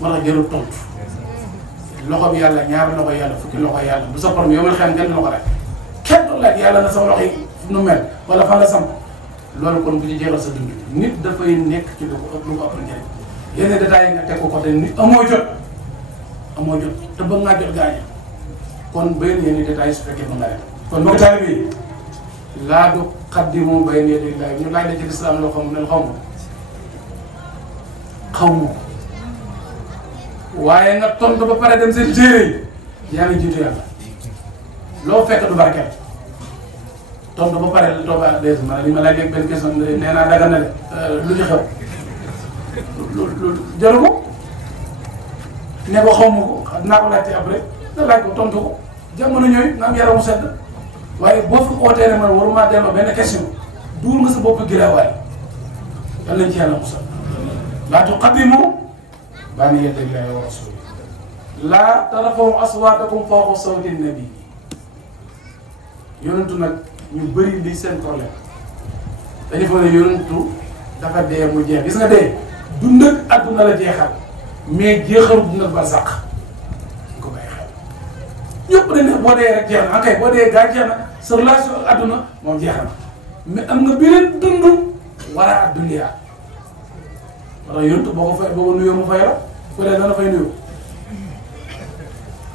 wala jarul tontu loxo bi yàlla ñaari loxo yàlla fukki loxo yàlla bu sa borom yow man xam kenn loxo rek kenn du laaj yàlla na sama loxo yi fu nu mel wala fan la samp loolu kon bu ci jeexal sa dund nit dafay nekk ci lu ko ëpp njëriñ yenn détails yi nga teg ko côté nit amoo jot te bëgg ngaa jot gaañ kon benn yenn détails yi su fekkee mën naa leen kon mbokki taalibe yi laa du xaddimu bayna yaday llaahi ñu laaj la ci lislaam loo xam ne xaw ma waaye nga tontu ba pare dem seen téere yi yaa ngi jiitu yàlla loo fekk du barkeel tontu ba pare la tooba des ma li ma laaj ak benn question nee naa daga na de lu ci xew lu jaru ko ne ko xaw ma ko naa ko laajte après nga laaj ko tontu ko jamono ñooy nga am yaramu sedd waaye boo fi ootee ne man waruma delloo benn question duur nga sa bopp giraawaay yal nañ ci yàlla musal laa tuqaddimu bayna yaday llaahi wa rasuulihi laa tarfa'u aswaatakum fawqa sawti nabi yonentu nag ñu bëri li seen problème dañu foog ne yonentu dafa dee mu jeex gis nga dee dund ak adduna la jeexal mais jeexalu dund ak barsàq ñu ko bàyyi xel ñëpp dañ ne boo dee rek jeex na akay boo dee gaa jeex na sa relation ak adduna moom jeex na mais am nga beneen dund wala ak dunya wala yonentu boo ko fay boo ko nuyoo mu fay la ko dee dana fay nuyoo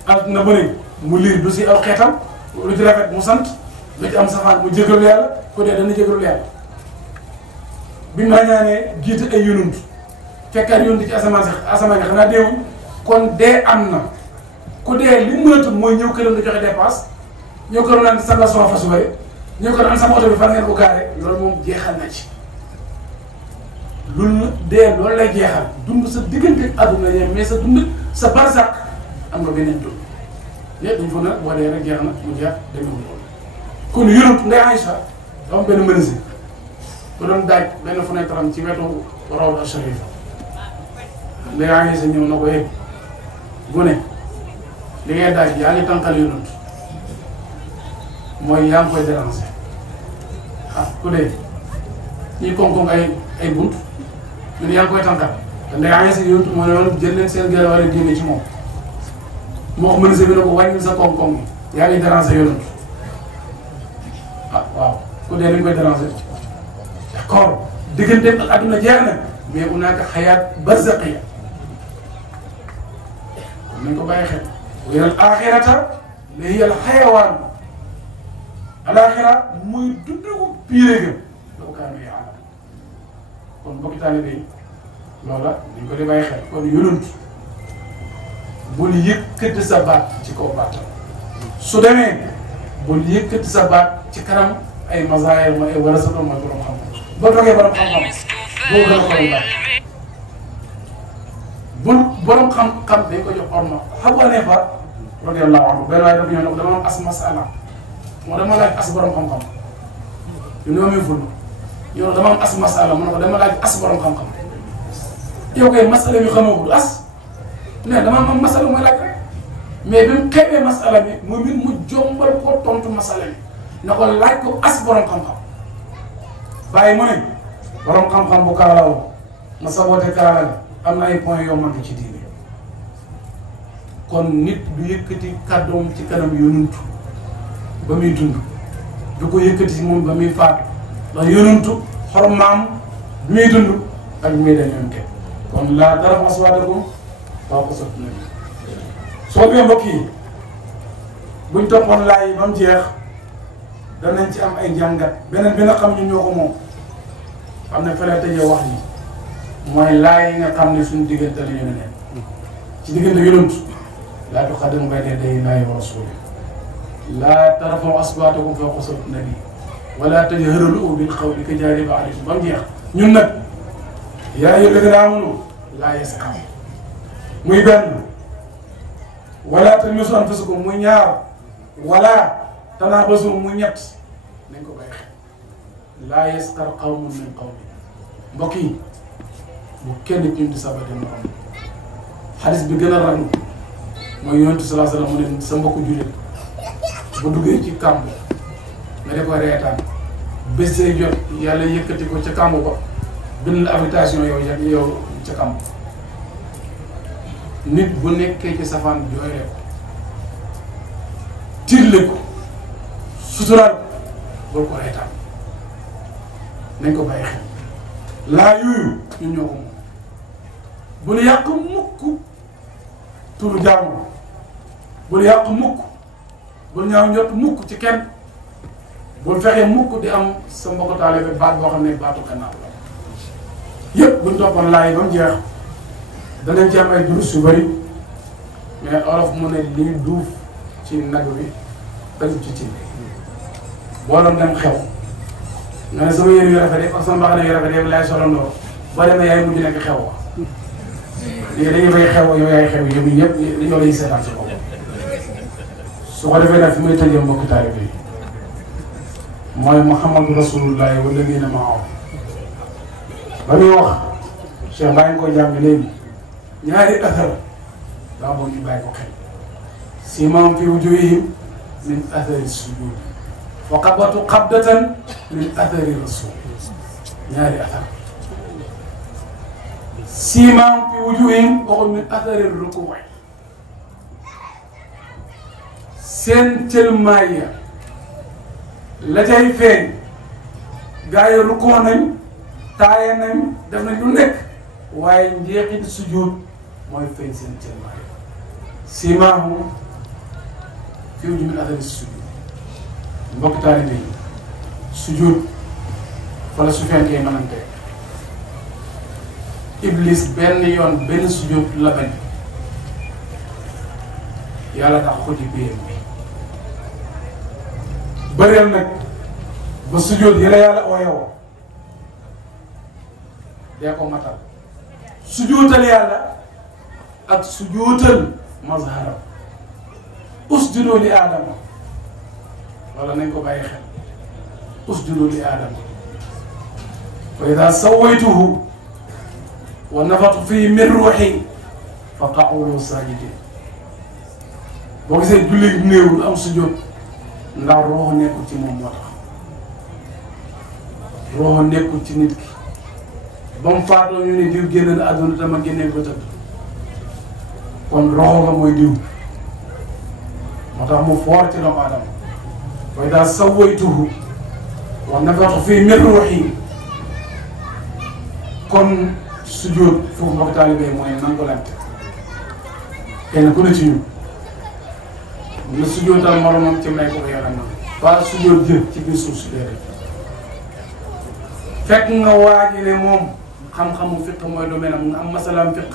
adduna bëri mu liir du si aw xeetam lu ci rafet mu sant lu ci am safaan mu jégalu yàlla ko dee dana jégalu yàlla bi mu ràññaanee jiite ay yonent fekkaat yonent ci asamaan nga xanaa deewuñ kon dee am na ku dee li mu mënatul mooy ñëw këram di joxe dépense ñëw këram naan sanga sama fas wari ñëw këram naan sama oto bi fan ngeen ko gaare loolu moom jeexal na ci loolu dee loolu lay jeexal dund sa diggante àdduna yem mais sa dund sa barsàq am nga beneen dund léegi dañ fa nag boo dee rek jeex na mu jeex demewul loolu kon yonent Ndeye Aïcha dafa am benn menuisier ku doon daaj benn fenêtre am ci wetu Rawda Sharifa Ndeye Aïcha ñëw na ko yegg bu ne li ngay daaj yaa ngi tànqal yonent mooy yaa ngi koy déranger ku dee ñuy koŋ-koŋ ay bunt ñu ne yaa ngi koy tànqal te Ndeye Aïcha yonent moo ne woon jël leen seen gërëm wala génne ci moom moo ko menuisier bi ne ko wàññil sa koŋ-koŋ bi yaa ngi déranger yonent waaw ku dee dañ koy déranger d'accord digganteem ak adduna jeex na mais bu naaka xayaat barzaqiya kon nañ ko bàyyi xel wa yal axirata la hiya al xayawaan alaxira muy dundu piire ga law kaanu ya'lamuun kon mbokki taalibe yi loola dañ ko di bàyyi xel kon yonent bul yëkkati sa baat ci kaw baatam su demee bul yëkkati sa baat ci kanam ay masaayir ma ay wala sa doom ma borom xam-xam boo toogee borom xam-xam boo gën a xool baat bul borom xam-xam dañ ko jox orma Abu Hanifa radiyallahu anhu benn waaye dafa ñëw ne ko dama am as masala moo dama laaj as borom xam-xam yu ne amee ful yow dama am as masala mu ne ko dama laaj as borom xam-xam yow kay masala bi xamoo ko as ne dama am masala mooy laaj rek mais bi mu xeebee masala bi moom it mu jombal ko tontu masala bi na ko laaj ko as borom xam-xam bàyyi mu ne borom xam-xam bu kaalaw ma saboote kaala bi am na ay points yoo manqué ci diine kon nit du yëkkati kàddoom ci kanam yonantu ba muy dund du ko yëkkati si moom ba muy faatu ndax yonantu xormaam bi muy dund ak bi muy dañoon ke kon laa tarfa'u aswaatakum fawqa sawti nabi soo bee mbokk yi buñ toppoon laay ba mu jeex danañ ci am ay njàngat beneen bi nga xam ñun ñoo ko moom xam ne fële tëjee wax ni mooy laay yi nga xam ne suñu diggante la ñu ne ci diggante yonent laa tuqaddimu bayna yaday llaahi wa rasuulihi laa tarfa'u aswaatakum fawqa sawti nabi wala tajharu lahu bil qawli kajahri ba'dikum ba mu jeex ñun nag yaa ayyuhal laziina aamanu laa yasxar muy benn wala talmizu anfusakum muy ñaar wala tanaabazu muy ñett nañ ko bàyyi xel laa yasxar qawmun min qawmin mbokk yi bu kenn ci ñun di sabate morom xadis bi gën a raglu mooy yonent sallallahu alayhi wasallam mu ne sa mbokku jullit bu duggee ci kàmb nga def ko reetaan bés say jot yàlla yëkkati ko ca kàmb ba bind la invitation yow ca kàmb nit bu nekkee ci safaan jooyle ko tiirle ko suturaal bul ko reetaan nañ ko bàyyi xel laa yooyu ñun ñoo ko moom bul yàq mukk turu jàmm bul yàq mukk bul ñaaw njot mukk ci kenn bul fexe mukk di am sa mbokk taalibe baat boo xam ne baatu gannaaw la yëpp buñ toppoon laay ba mu jeex danañ ci am ay durus yu bëri mais olof mu ne lii duuf ci nag bi dajub ci cin boo doon dem xew nga ne sama yére yu rafet yi ak sama mbaxane yu rafet yi laay solandoo boo demee yaay mujj nekk xew wa léegi dañuy fay xew yow yaay xew yi yëpp dañoo lay seetaan si bopp su ko defee nag fi may tëjee mbokki taalibe yi mooy Muhammadu Rasulullahi walladina ma'ahu ba muy wax Cheikh baa ngi koy jàng léegi ñaari athar daa bëgg ñu bàyyi ko xel siimaahum fi wujuhihim min athari sujud wa qabatu qabdatan min athari rasul ñaari athar siimaahum fi wujuhihim waxul min athari ruku' seen cëlmaay ya la cay feeñ gaa yi rukkoo nañ taaye nañ def nañ lu nekk waaye njeexit sujud mooy feeñ seen cëlmaay siimaahum fi wujuhihim min athari sujud mbokk taalibe yi sujud wala su fekkee mënante iblis benn yoon benn sujud la bañ yàlla tax ko ci biir bi bëreel nag ba sujud yi la yàlla ooyoo dee ko matal sujudal yàlla ak sujudal mazharam usjudu li aadama wala nañ ko bàyyi xel usjudu li aadama fa ida sawaytuhu wa nafatu fii min ruuxi fa qa'u saajidin boo gisee julli néewul am sujud ndax roxo nekkul ci moom moo tax roxo nekkul ci nit ki ba mu faatoo ñu ne diw génn na àdduna dama génnee ko tëdd kon roxo nga mooy diw moo tax mu foor ci doomu aadama wa idaa sawaytuhu wa nafaxtu fii min ruuxi kon sujjóot foofu mbokk taalibe mooy nangulante kenn ku ne ci ñun na sujjóotal moromam ci may ko ko yaram na pas sujjóot jël ci biir suuf si déedéet fekk nga waaji ne moom xam-xamu fiq mooy domaine am nga am masalaam fiq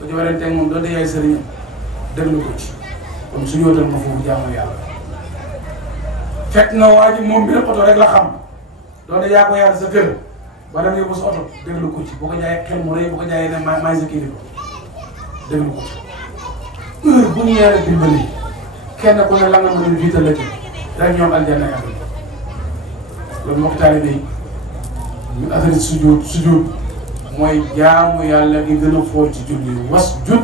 ba ci waranteeg moom doonte yaay sëriñam déglu ko ci kon sujjóotal nga foofu jaamu yàlla fekk nga waaji moom bi ne oto rek la xam doonte yaa ko yar sa kër ba dem yóbbu sa oto déglu ko ci boo ko jaayee xel mu rëy boo ko jaayee ne maay sa kilifa déglu ko ci heure bu ñu yàlla dimbali kenn ku ne la nga mën a jiital la ci rek ñoom aljanna yàlla loolu mbokk taalibe yi ñu affaire sujud mooy jaamu yàlla gi gën a fool ci julli wasjud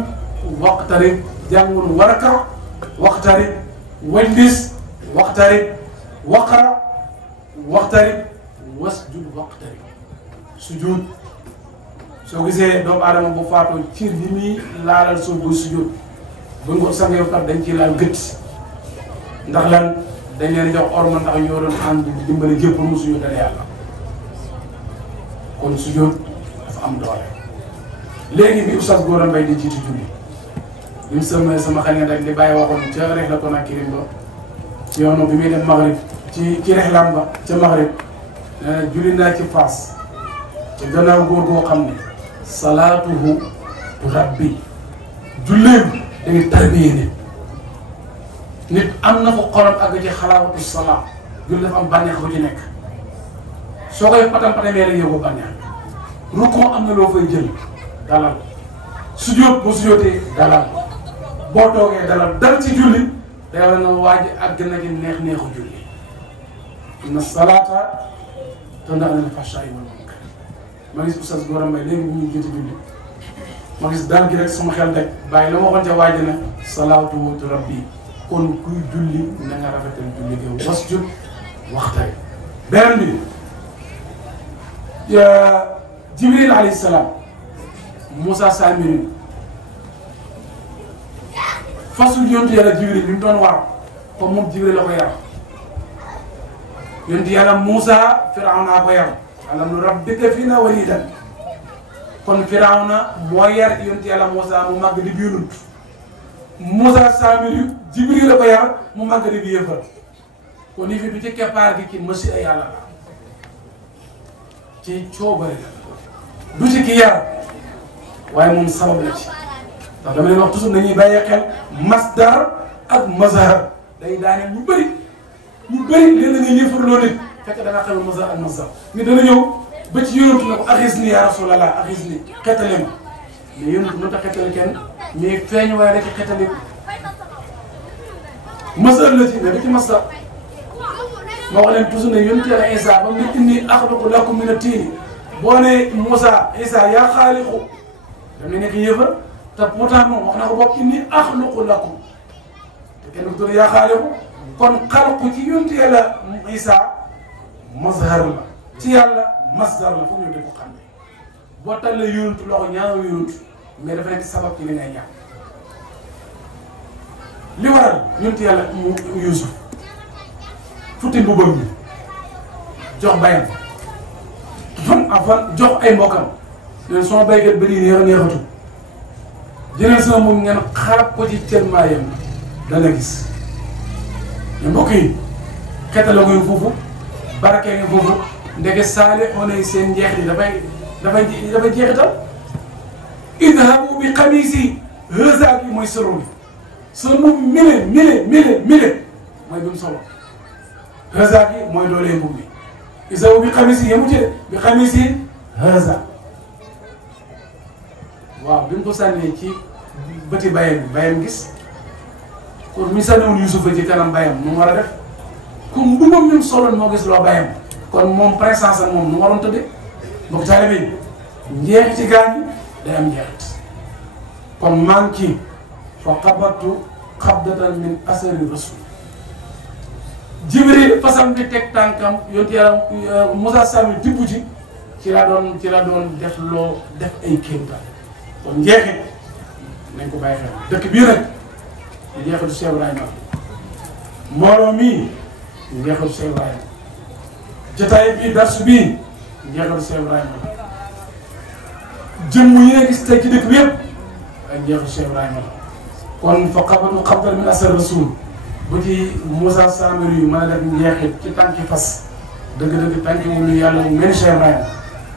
waqtarib jàngul waraka waqtarib wajlis waqtarib waqra waqtarib wasjud waqtarib sujud soo gisee doomu aadama bu faatoo cir yi muy laalal soo buy sujud buñ ko sangee kat dañ ciy laal gët ndax lan dañ leen jox orma ndax ñoo doon ànd di dimbali gépp mu sujudal yàlla kon sujud dafa am doole léegi bi oustaz Gora Mbaye di jiitu julli bi mu sama xel nga rek li bàyyi waxoon ca rex la ko nag kirim ba ci yoonu bi muy dem maghrib ci rexlam ba ca maghrib nee na julli naa ci Fass ci gannaaw góor goo xam ne salaatuhu rabbi julleem dañuy tarbiyee nit am na fa xolam àgg ci xalaawatu salaam julli dafa am bànneex bu ci nekk soo koy patam-patamee rek yow ko bànneex rukon am na loo fay jël dalal sujjóot boo sujjóotee dalal boo toogee dalal dal ci julli day war na waaj àgg na ci neex-neexu julli inna salaata tanhaa anil fahshaa'i wal munkar ma gis oustaz Gora Mbaye léegi bu ñu jiite julli ma gis daal gi rek sama xel daj bàyyi la ma waxoon ca waaja na salaatu watu rabbi kon kuy julli na nga rafetal julli gi wasjud waxtari beneen bi Jibril alayhi salaam Moussa Samiri fasul yontu yàlla Jibril bi mu doon war comme moom Jibril la ko yar yontu yàlla Moussa Firawna ko yar alam nurabbika fiina walidan kon Firawna moo yar yontu yàlla Moussa mu màgg di yonent Moussa Samiri Jibril la ko yar mu màgg di yëfar kon ni fi du ci keppaar gi ci mësi ay yàlla la ci coobare la du ci ki yar waaye moom sabab la ci ndax dama leen wax toujours nañuy bàyyi xel masdar ak mazhar day daane ñu bëri léeg la nga yëfarloo nit fekk da nga xamul mazhar ak mazhar nit dana ñëw ba ci yonent na ko axis ni yaa rasulallah axis ni xettale ma mais yonent mënut a xettale kenn mais feeñ waaye rek xettale mazhar la ci mais da ci masdar moo wax leen toujours ne yonent yàlla Isa ba mu ne inni axluqu lakum mina tiini boo ne Moussa Isa yaa xaaliqu dam ne nekk yëfar te pourtant moom wax na ko bopp inni axluqu lakum te kenn ku tudd yaa xaaliqu kon xalqu ci yonent yàlla Isa mazhar la ci yàlla masdar la foog ñu di ko xam ne boo tàllee yonent loxo ñaanal yonent mais dafa nekk sabab ci li ngay ñaan li waral yonent yàlla Yuusuf futti mbubbam bi jox bayam fan jox ay mbokkam leen sama baykat ba nii neex neexatu jëlee sama moom ngeen xarab ko ci cëlmaayam dana gis mais mbokk yi xetaloo ngeen foofu barakee ngeen foofu ndeke saalixoona yi seen njeex yi dafay jeexital idhabu bi xamiisi hëzaak yi mooy soro bi soo moom mile mooy bi mu solo hëzaak yi mooy doolee mbub bi idhabu bi xamiisi yemu ci bi xamiisi hëzaak waaw bi mu ko sànnee ci bëti bayam gis kon mi sànniwul Yuusufa ci kanam bayam nu mu war a def comme mbubam mi mu soloon moo gis loo bayam kon moom présence ak moom nu waroon tëddee mbokk taalibe yi njeex ci gaañ yi day am njeexit kon manki fa xabatu xabdatan min asari rasul Jibril fasam bi teg tànkam yonti yàlla Moussa Sami tibb ci la doon def ay kéemtaan kon njeexit nañ ko bàyyi xel dëkk bii nag njeexitu Cheikh Ibrahima mbooloo mii njeexitu Cheikh Ibrahima jotaay bii darsu bii njeexitu Cheikh Ibrahima jëmm yi nga gis tey ci dëkk bi yëpp ak njeexitu Cheikh Ibrahima kon fa xabatu xabdal min asar rasul bu ci Moussa Samiri yu mën a def njeexit ci tànki fas dëgg-dëgg tànki wulu yàlla bu mel Cheikh Ibrahima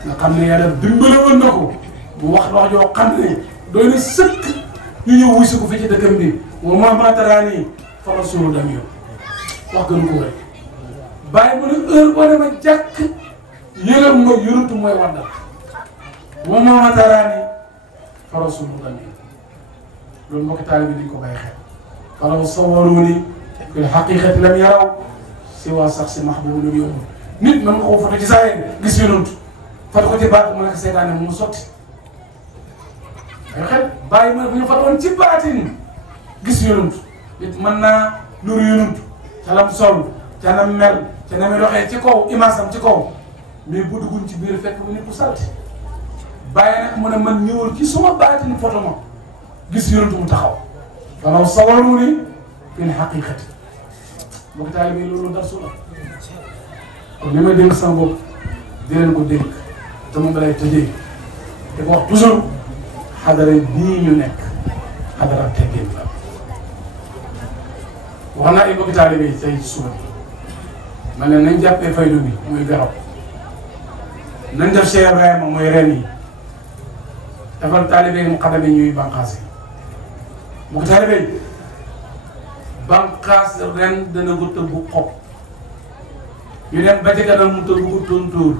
nga xam ne yàlla dimbale woon na ko bu wax joo xam ne doy na sëkk ñu ñëw wuy si ko fi ci dëkkam bi wa ma taraani fa rasulu lam yow wax gënu ko rek bàyyi mu ne heure boo dema jàkk yëgal ma yonantu mooy waddal wa ma taraani fa rasulu lam yow loolu mbokki taal bi dañ ko bàyyi xel falaw sawaruuni fil haqiqati lam yaraw si waa sax si mahbub lu yomb nit man nga ko foto ci saa yi gis yonantu fat ko ci baat mu nekk seetaane mu sotti ay xel bàyyi ma bu ñu fatoon ci baatin gis yonantu nit mën naa nuru yonantu ca lam sol ca nam mel ca na mi doxee ci kaw image am ci kaw mais bu dugguñ ci biir fekk bu nit bu salti bàyyi nag mu ne man ñëwul ci suma baatin foto ma gis yonantu mu taxaw falaw sawaruuni fil haqiqati mbokk taalibe yi loolu darsu la kon li may dénk sama bopp di leen ko dénk te moom lay tëjee te ko wax toujours xadara bii ñu nekk xadara teggin la wax naa ay mbokki taalibe yi tey suba ma ne nañ jàppee faydu bi muy garab nañ def Cheikh Ibrahima mooy ren yi defal taalibe yi mu xadame ñuy bànqaas yi mbokki taalibe yi bànqaas ren dana ko tëggu xob ñu dem ba ci kanam mu tëggu ko tontóor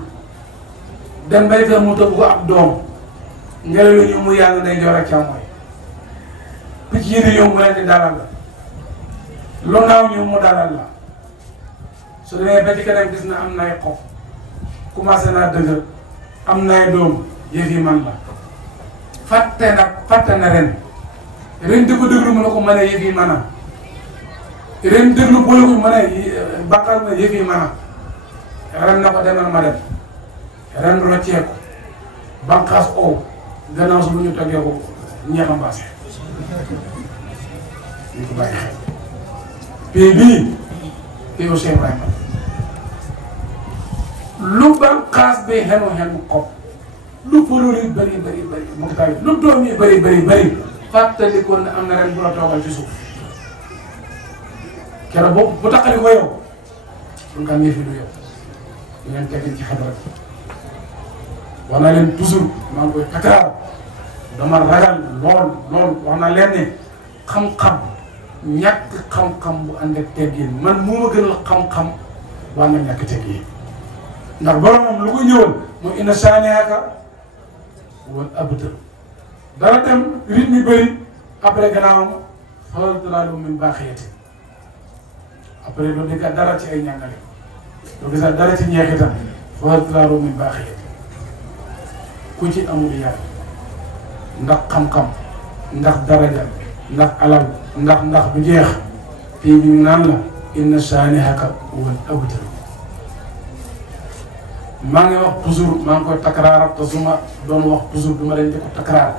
dem ba ci kanam mu tëggu ko ab doom ngelaw yi ñu mu yàlla day joor ak càmmooy picc yi di ñëw mu leen di dalal la loo naaw ñëw mu dalal la su demee ba ci kanam gis na am nay xob commencé naa dëgër am naay doom yëf yi man la fàtte na ren di ko déglu mu ne ko mën a yëf yi man a ren déglu boole ko mën a bàqal ma yëf yi man a ren na ko demal ma dem ren rocceeku banqaas ow gannaaw su bu ñu toggee ko ñeexam baase ñu ko bàyyi xel pii bii pii u Cheikh Ibrahima lu banqaas bi xenu xob lu pëlóor yi bëri mu ngi taw lu doom yi bëri fàttalikoon ne am na ren bu la toogal ci suuf keroog boobu bu taxali ko yow du nga am yëfi du yow ñu leen teggin ci xadara bi wax naa leen toujours maa ngi koy takaraar dama ragal lool wax naa leen ne xam-xam ñàkk xam-xam bu ànd ak teggin man moo ma gënal xam-xam war na ñàkk teggin ndax boromam lu ko ñëwoon mooy inna saani'aka wal abtar dara dem rythme yu bëri après gannaawam xoolal talaalu min baaxiyati après doo dégg dara ci ay ñàngale doo gis dara ci ñeexitam xoolal talaalu min baaxiyati ku ci amul yàlla ndax xam-xam ndax daraja ndax alal ndax bu jeex fii bi naan la inna saani'aka wal abtar maa ngi wax toujours maa ngi koy takraar te su ma doon wax toujours du ma leen di ko takraar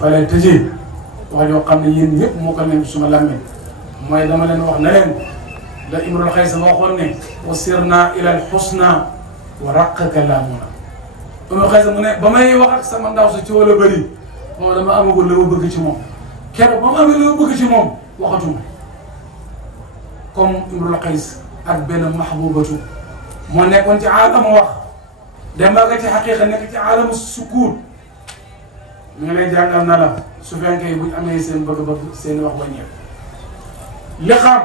fa lay tëjee wax yoo xam ne yéen ñëpp moo ko leen suma làmmiñ mooy dama leen wax ne leen la Imrul Xays waxoon ne wa sirna ilal xusna wa raqqa kalaamuna Imrul Xays mu ne ba may wax ak sama ndaw sa ci wala bëri moom dama amagul la ma bëgg ci moom keroog ba mu amee la ma bëgg ci moom waxatuma comme Imrul Xays ak benn mahbubatu moo nekkoon ci aalamu wax dem ba nga ci xaqiiqa nekk ci aalamu sukuut ñu ngi lay jàngal na la su fekkee buñ amee seen bëgg-bëgg seen wax wàññeeku li xam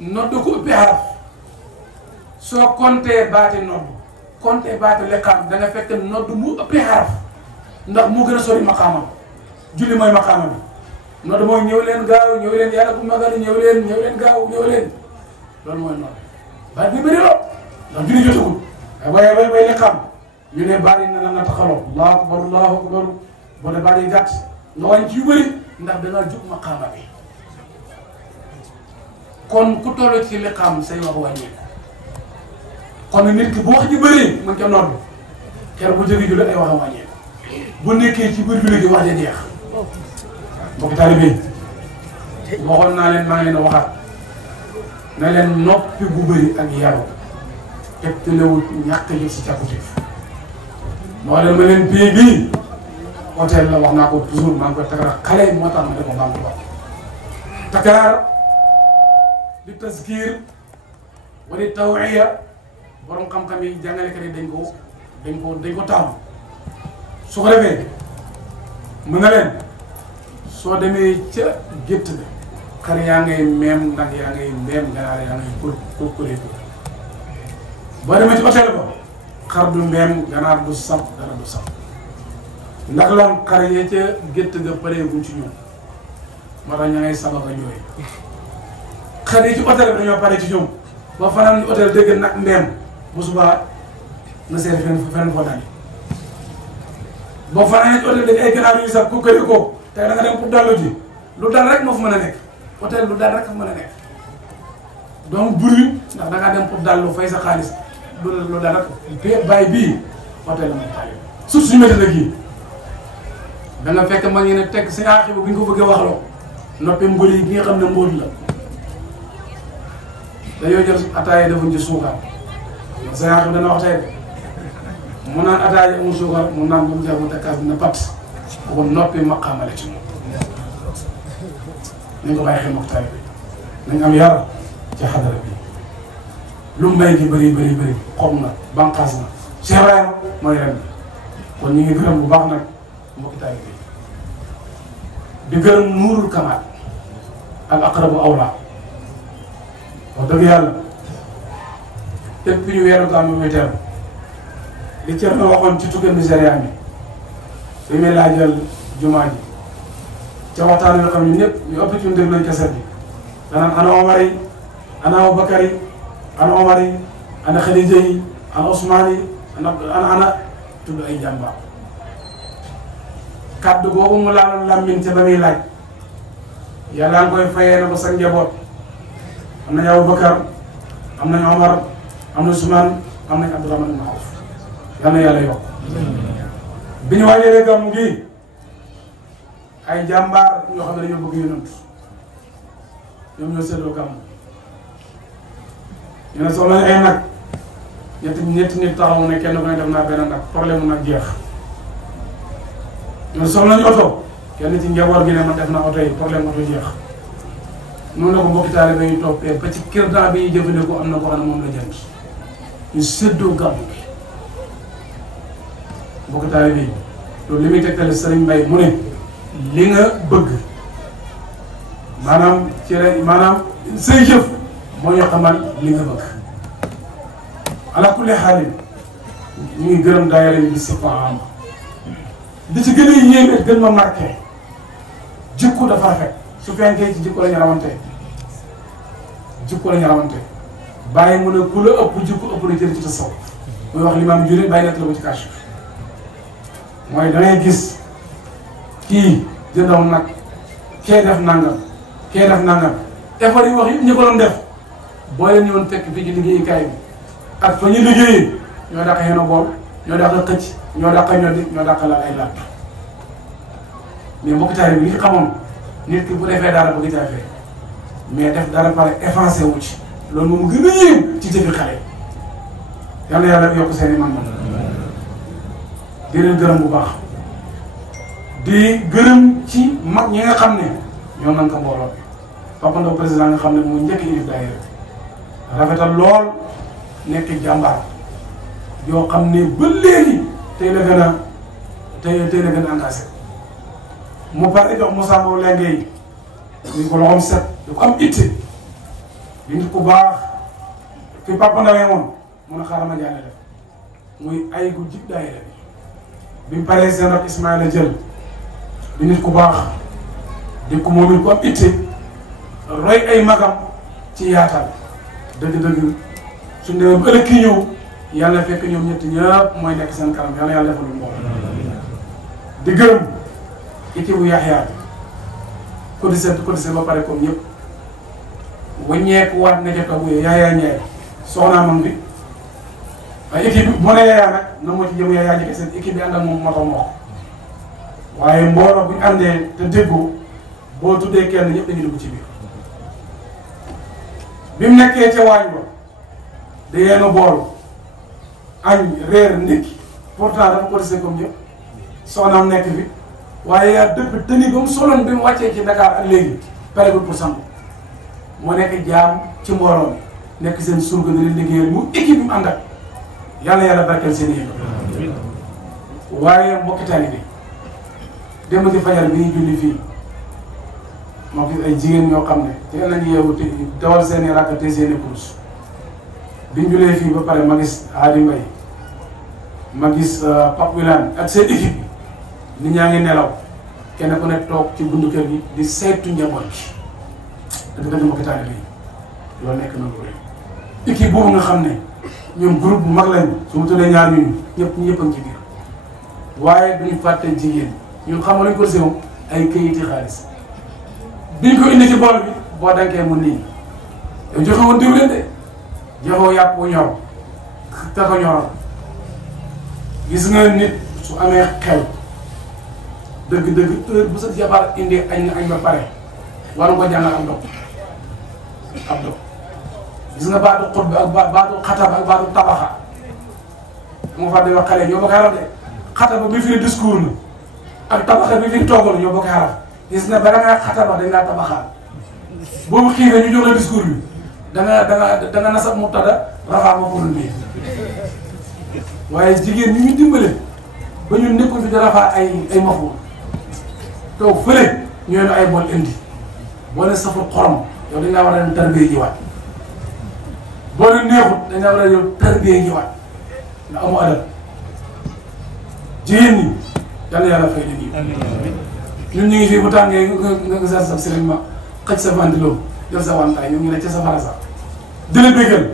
nodd ko ëppi xaraf soo compté baati nodd compté baati li xam da nga fekk nodd mu ëppi xaraf ndax moo gën a sori maqaamam julli mooy maqaama bi nodd mooy ñëw leen gaaw ñëw leen yàlla bu magal ñëw leen gaaw ñëw leen loolu mooy nodd baat bi bëri loo ndax julli jotagul waaye bay li xam ñu ne baat yi na nga taxaloo allahu akbar boo ne baat yi gàtt nga wàññi ci yu bëri ndax dangaa jub maqaama bi kon ku toll ci li xam say wax wàññeeku kon nit ki bu wax ji bëri mu ngi ca nodd keroog bu jógee julli ay wax a wàññeeku bu nekkee ci biir julli gi wax ja jeex mbokk taalibe waxoon naa leen maa ngi leen a waxaat na leen noppi bu bëri ak yaru tegtalewul ñàkk jëf si càkkutéef moo leen ma leen pays bii hôtel la wax naa ko toujours maa ngi koy takaraar xale yi moo tax ma def ko baax a takaraar di taskiir wala tawiya borom xam-xam yi jàngalekat yi dañ ko taamu su ko defee mën na leen soo demee ca gétt ga xar yaa ngay meem nag yaa ngay meem ganaar yaa ngay kurkuree boo demee ci hôtel ba xar du meem ganaar du sab dara du sab ndax lan xar yee ca gétt ga paree buñ ci ñoom moo tax ña ngay sabaka ñooy xar yi ci hôtel bi dañoo pare ci ñoom ba fanaan hôtel dégg nag mbeem bu subaa nga seet fenn foo dani boo fanaan ci hôtel dégg ay ganaar yu sab ku këri ko te da nga dem pour dallu ji lu dal rek moo fa mën a nekk hôtel lu dal rek fa mën a nekk donc bruit ndax da ngaa dem pour dallu fay sa xaalis lu dal rek bàyyi bii hôtel la moom suuf suñu métti nag yi da nga fekk ma ngi ne teg si aaxi bu ñu ko bëggee waxloo noppi mbël yi gi nga xam ne mbóot la dañoo jël ataaya defuñ ci suukar sa aaxi dana wax tey mu naan ataaya amul suukar mu naan bu mu jeex mu tekkaas bi na pat ko noppi maqaamale ci moom nañ ko bàyyi xel moxtaay bi nañ am yar ci xadara bi lu mbay gi bëri xob na banqaas na Cheikh Ibrahima mooy ren bi kon ñu ngi gërëm bu baax nag mbokki taay bi di gërëm nuurul kamaal ak aqrabu awla wax dëgg yàlla depuis ñu weeru gàmmu muy teeru li Thierno waxoon ci tukki Nigéria mi li muy laajal jumaa ji ca waxtaan yoo xam ne ñëpp ñu ëpp ci ñu déglu nañ kaset bi danaan ana Omar yi ana Abubakar yi ana Omar yi ana Khadija yi ana Ousmane yi ana tudd ay jàmbaar kàddu googu mu laal làmmiñ ca ba muy laaj yàlla nga koy fayee na ko sa njaboot am nañu Abubakar am nañu Omar am na Usmaan am nañu Abdurahmaan ibn Awf yal na yàlla yokk bi ñu waajalee gàmmu gi ay jàmbaar ñoo xam ne dañoo bëgg yonent ñoom ñoo seetloo gàmmu ñu ne soxla ay nag ñetti nit taxaw ne kenn ku ne def naa benn nag problème mu nag jeex ñu ne soxla nañu oto kenn ci njaboot gi ne man def naa oto yi problème oto jeex noonu la ko mbokki taalibe yi toppee ba ci kirdan bi ñuy jëfandikoo am na ko xam ne moom la jënd ñu séddoo gàmmu gi mbokki taalibe yi loolu li muy tegtale Sëriñ Mbay mu ne li nga bëgg maanaam say jëf moo ñu xamal li nga bëgg ala kulli xaalin ñu ngi gërëm daayira yi si faam li ci gën a yéeme gën ma marqué jikko dafa rafet su fekkee ci jikko la ñu rawante bàyyi mu ne ku la ëpp jikko ëpp na jëri ci tasawuf muy wax limaam juri bàyyi nekk la ko ci kàcc mooy da ngay gis kii jëndaw nag kee def nangam effort yi wax yëpp ñu ko doon def boo leen ñëwoon fekk fii ci liggéeyukaay bi ak fa ñu liggéeyee ñoo dàq xëy na bool ñoo dàq xëcc ñoo dàq ñoddi ñoo dàq laal ay làpp mais mbokk taari bi li xamoon nit ki bu defee dara bëgg caa fee mais def dara pare effacé wu ci loolu moom gën a yéem ci jëfi xale yal na yàlla yokk seen i man-man di leen gërëm bu baax di gërëm ci mag ñi nga xam ne ñoo nan ko mbooloo bi Papa Ndaw président nga xam ne mooy njëkk yi daayira rafetal lool nekk jàmbaar yoo xam ne ba léegi tey la gën a engagé mu pare jox Moussa Mbow lenge yi ñu ko loxoom set di ko am itte di nit ku baax fi Papa Ndaw moom mun a xaaral ma jaane def muy ay gu jib daayira bi mu paree seen rak Ismaïla jël di nit ku baax di ko moom it ku am itte roy ay magam ci yaatal dëgg-dëgg suñ demee ba ëllëg kii ñëw yàlla fekk ñoom ñett ñëpp mooy nekk seen kanam yàlla defal lu mboq di gërëm équipe bu Yaxya cotisé ba pare comme ñëpp wàññeeku waat nga ca toog Yaxya ñeer soxnaa moom bi waaye équipe bi moo ne Yaxya nag na moo ci jëm Yaxya jëkke seen équipe bi ànd ak moom moto moo waaye mbooloo buñ àndee te déggoo boo tuddee kenn ñëpp dañuy dugg ci biir bi mu nekkee ca waañ ba da yeena bool añ reer ndékki pourtant dafa cotisé comme ñëpp soxnaam nekk fi waaye yaa dëpp tëni ba mu soloon bi mu wàccee ci Dakar ak léegi paregul pour sangu moo nekk jaam ci mbooloo mi nekk seen surga di leen liggéeyal mu équipe bi mu ànd ak yàlla barkeel seen yëpp waaye mbokki taalibe bi démb ci fajar bi ñuy julli fii moo gis ay jigéen ñoo xam ne teel nañu yeewu te dawal seen i rakk te seen i course biñ julee fii ba pare ma gis Adi Mbaye ma gis Pape Wilane ak seen équipe bi nit ñaa ngi nelaw kenn ku ne toog ci bundu kër gi di saytu njaboot gi dëgg-dëgg mbokki taalibe bi loolu nekk na lu rëy équipe boobu nga xam ne ñoom groupe bu mag lañ su ma tuddee ñaar ñun ñëpp a ngi ci biir waaye duñu fàtte jigéen ñun xam nga luñ ko moom ay këyiti xaalis biñ ko indi ci bool bi boo dankee mu nii yow joxe woon diwleen de joxoo yàpp bu ñor te ko ñoral gis nga nit su amee xel dëgg-dëgg heure bu sa jabar indi añ ba pare war nga ko jàngal ab dog gis nga baatu xut bi ak baatu xatab ak baatu tabaxa moo fa di wax xale ñoo bokk xaraf de xataba bi firi discours na ak tabaxa bi firi toogal ñoo bokk xaraf gis nga bala ngaa xataba dañ laa tabaxaal boobu xiiree ñu jox la discours bi da nga nasab mubtada rafaa maf'uulun bihi waaye jigéen ñi ñu dimbale ba ñu nekkul fi di rafaa ay maf'uul toog fële ñoo ne ay bool indi boo ne saful xorom yow dañ laa war a dem tarbiyee jiwaat boo ne neexut dañ laa war a yow tarbiyee jiwaat nga amu adab jigéen ñi yal na yàlla fay leen yi ñun ñu ngi fii bu tàngee nga sa sab sëriñ ma xëj sa ventilo def sa wantaay ñoom ñu ne ca sa farasa dële béggal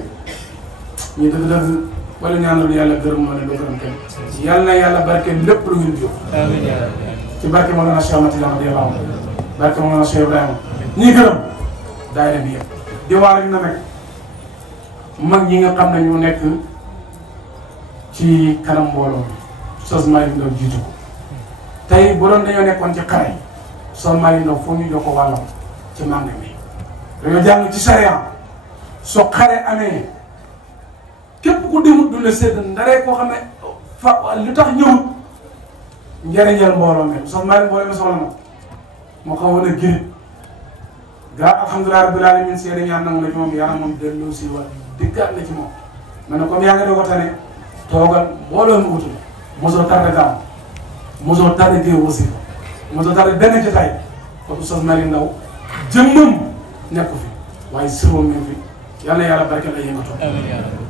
ñu dëgg wala ñaanal yàlla gërëm moo leen doo gërëm kenn yàlla na yàlla barkeel lépp lu ngeen jóg ci barke Mawlana Cheikh Ahmad Tidiane radiyallahu anhu barke Mawlana Cheikh Ibrahima ñii gërëm daayira bi yëpp di waar rek na nag mag ñi nga xam ne ñu nekk ci kanam mbooloo mi sos Malick Ndao jiitu ko tey bu doon dañoo nekkoon ci xare sos Malick Ndao foo ñu jox ko wàllam ci màng mi dañoo jàng ci charia soo xare amee képp ku demut du la sédd ndaree koo xam ne fa lu tax ñëwut njëriñal mbooloo mi sos Malick mbooloo mi soxla na moo xam woon a girit gaa alhamdulilah rabbil alamin seede ñaan nangu na ci moom yàlla moom delloo si wala dikkaat la ci moom ma ne comme yaa ngi doog a tane toogal mbooloo mi utul mosoo tardé gaaw mosoo tardé géew aussi mosoo tardé benn jotaay kon Oustaz Malick Ndao jëmmam nekku fi waaye sirwam ngeen fi yal na yàlla barkeel ay yëngatoo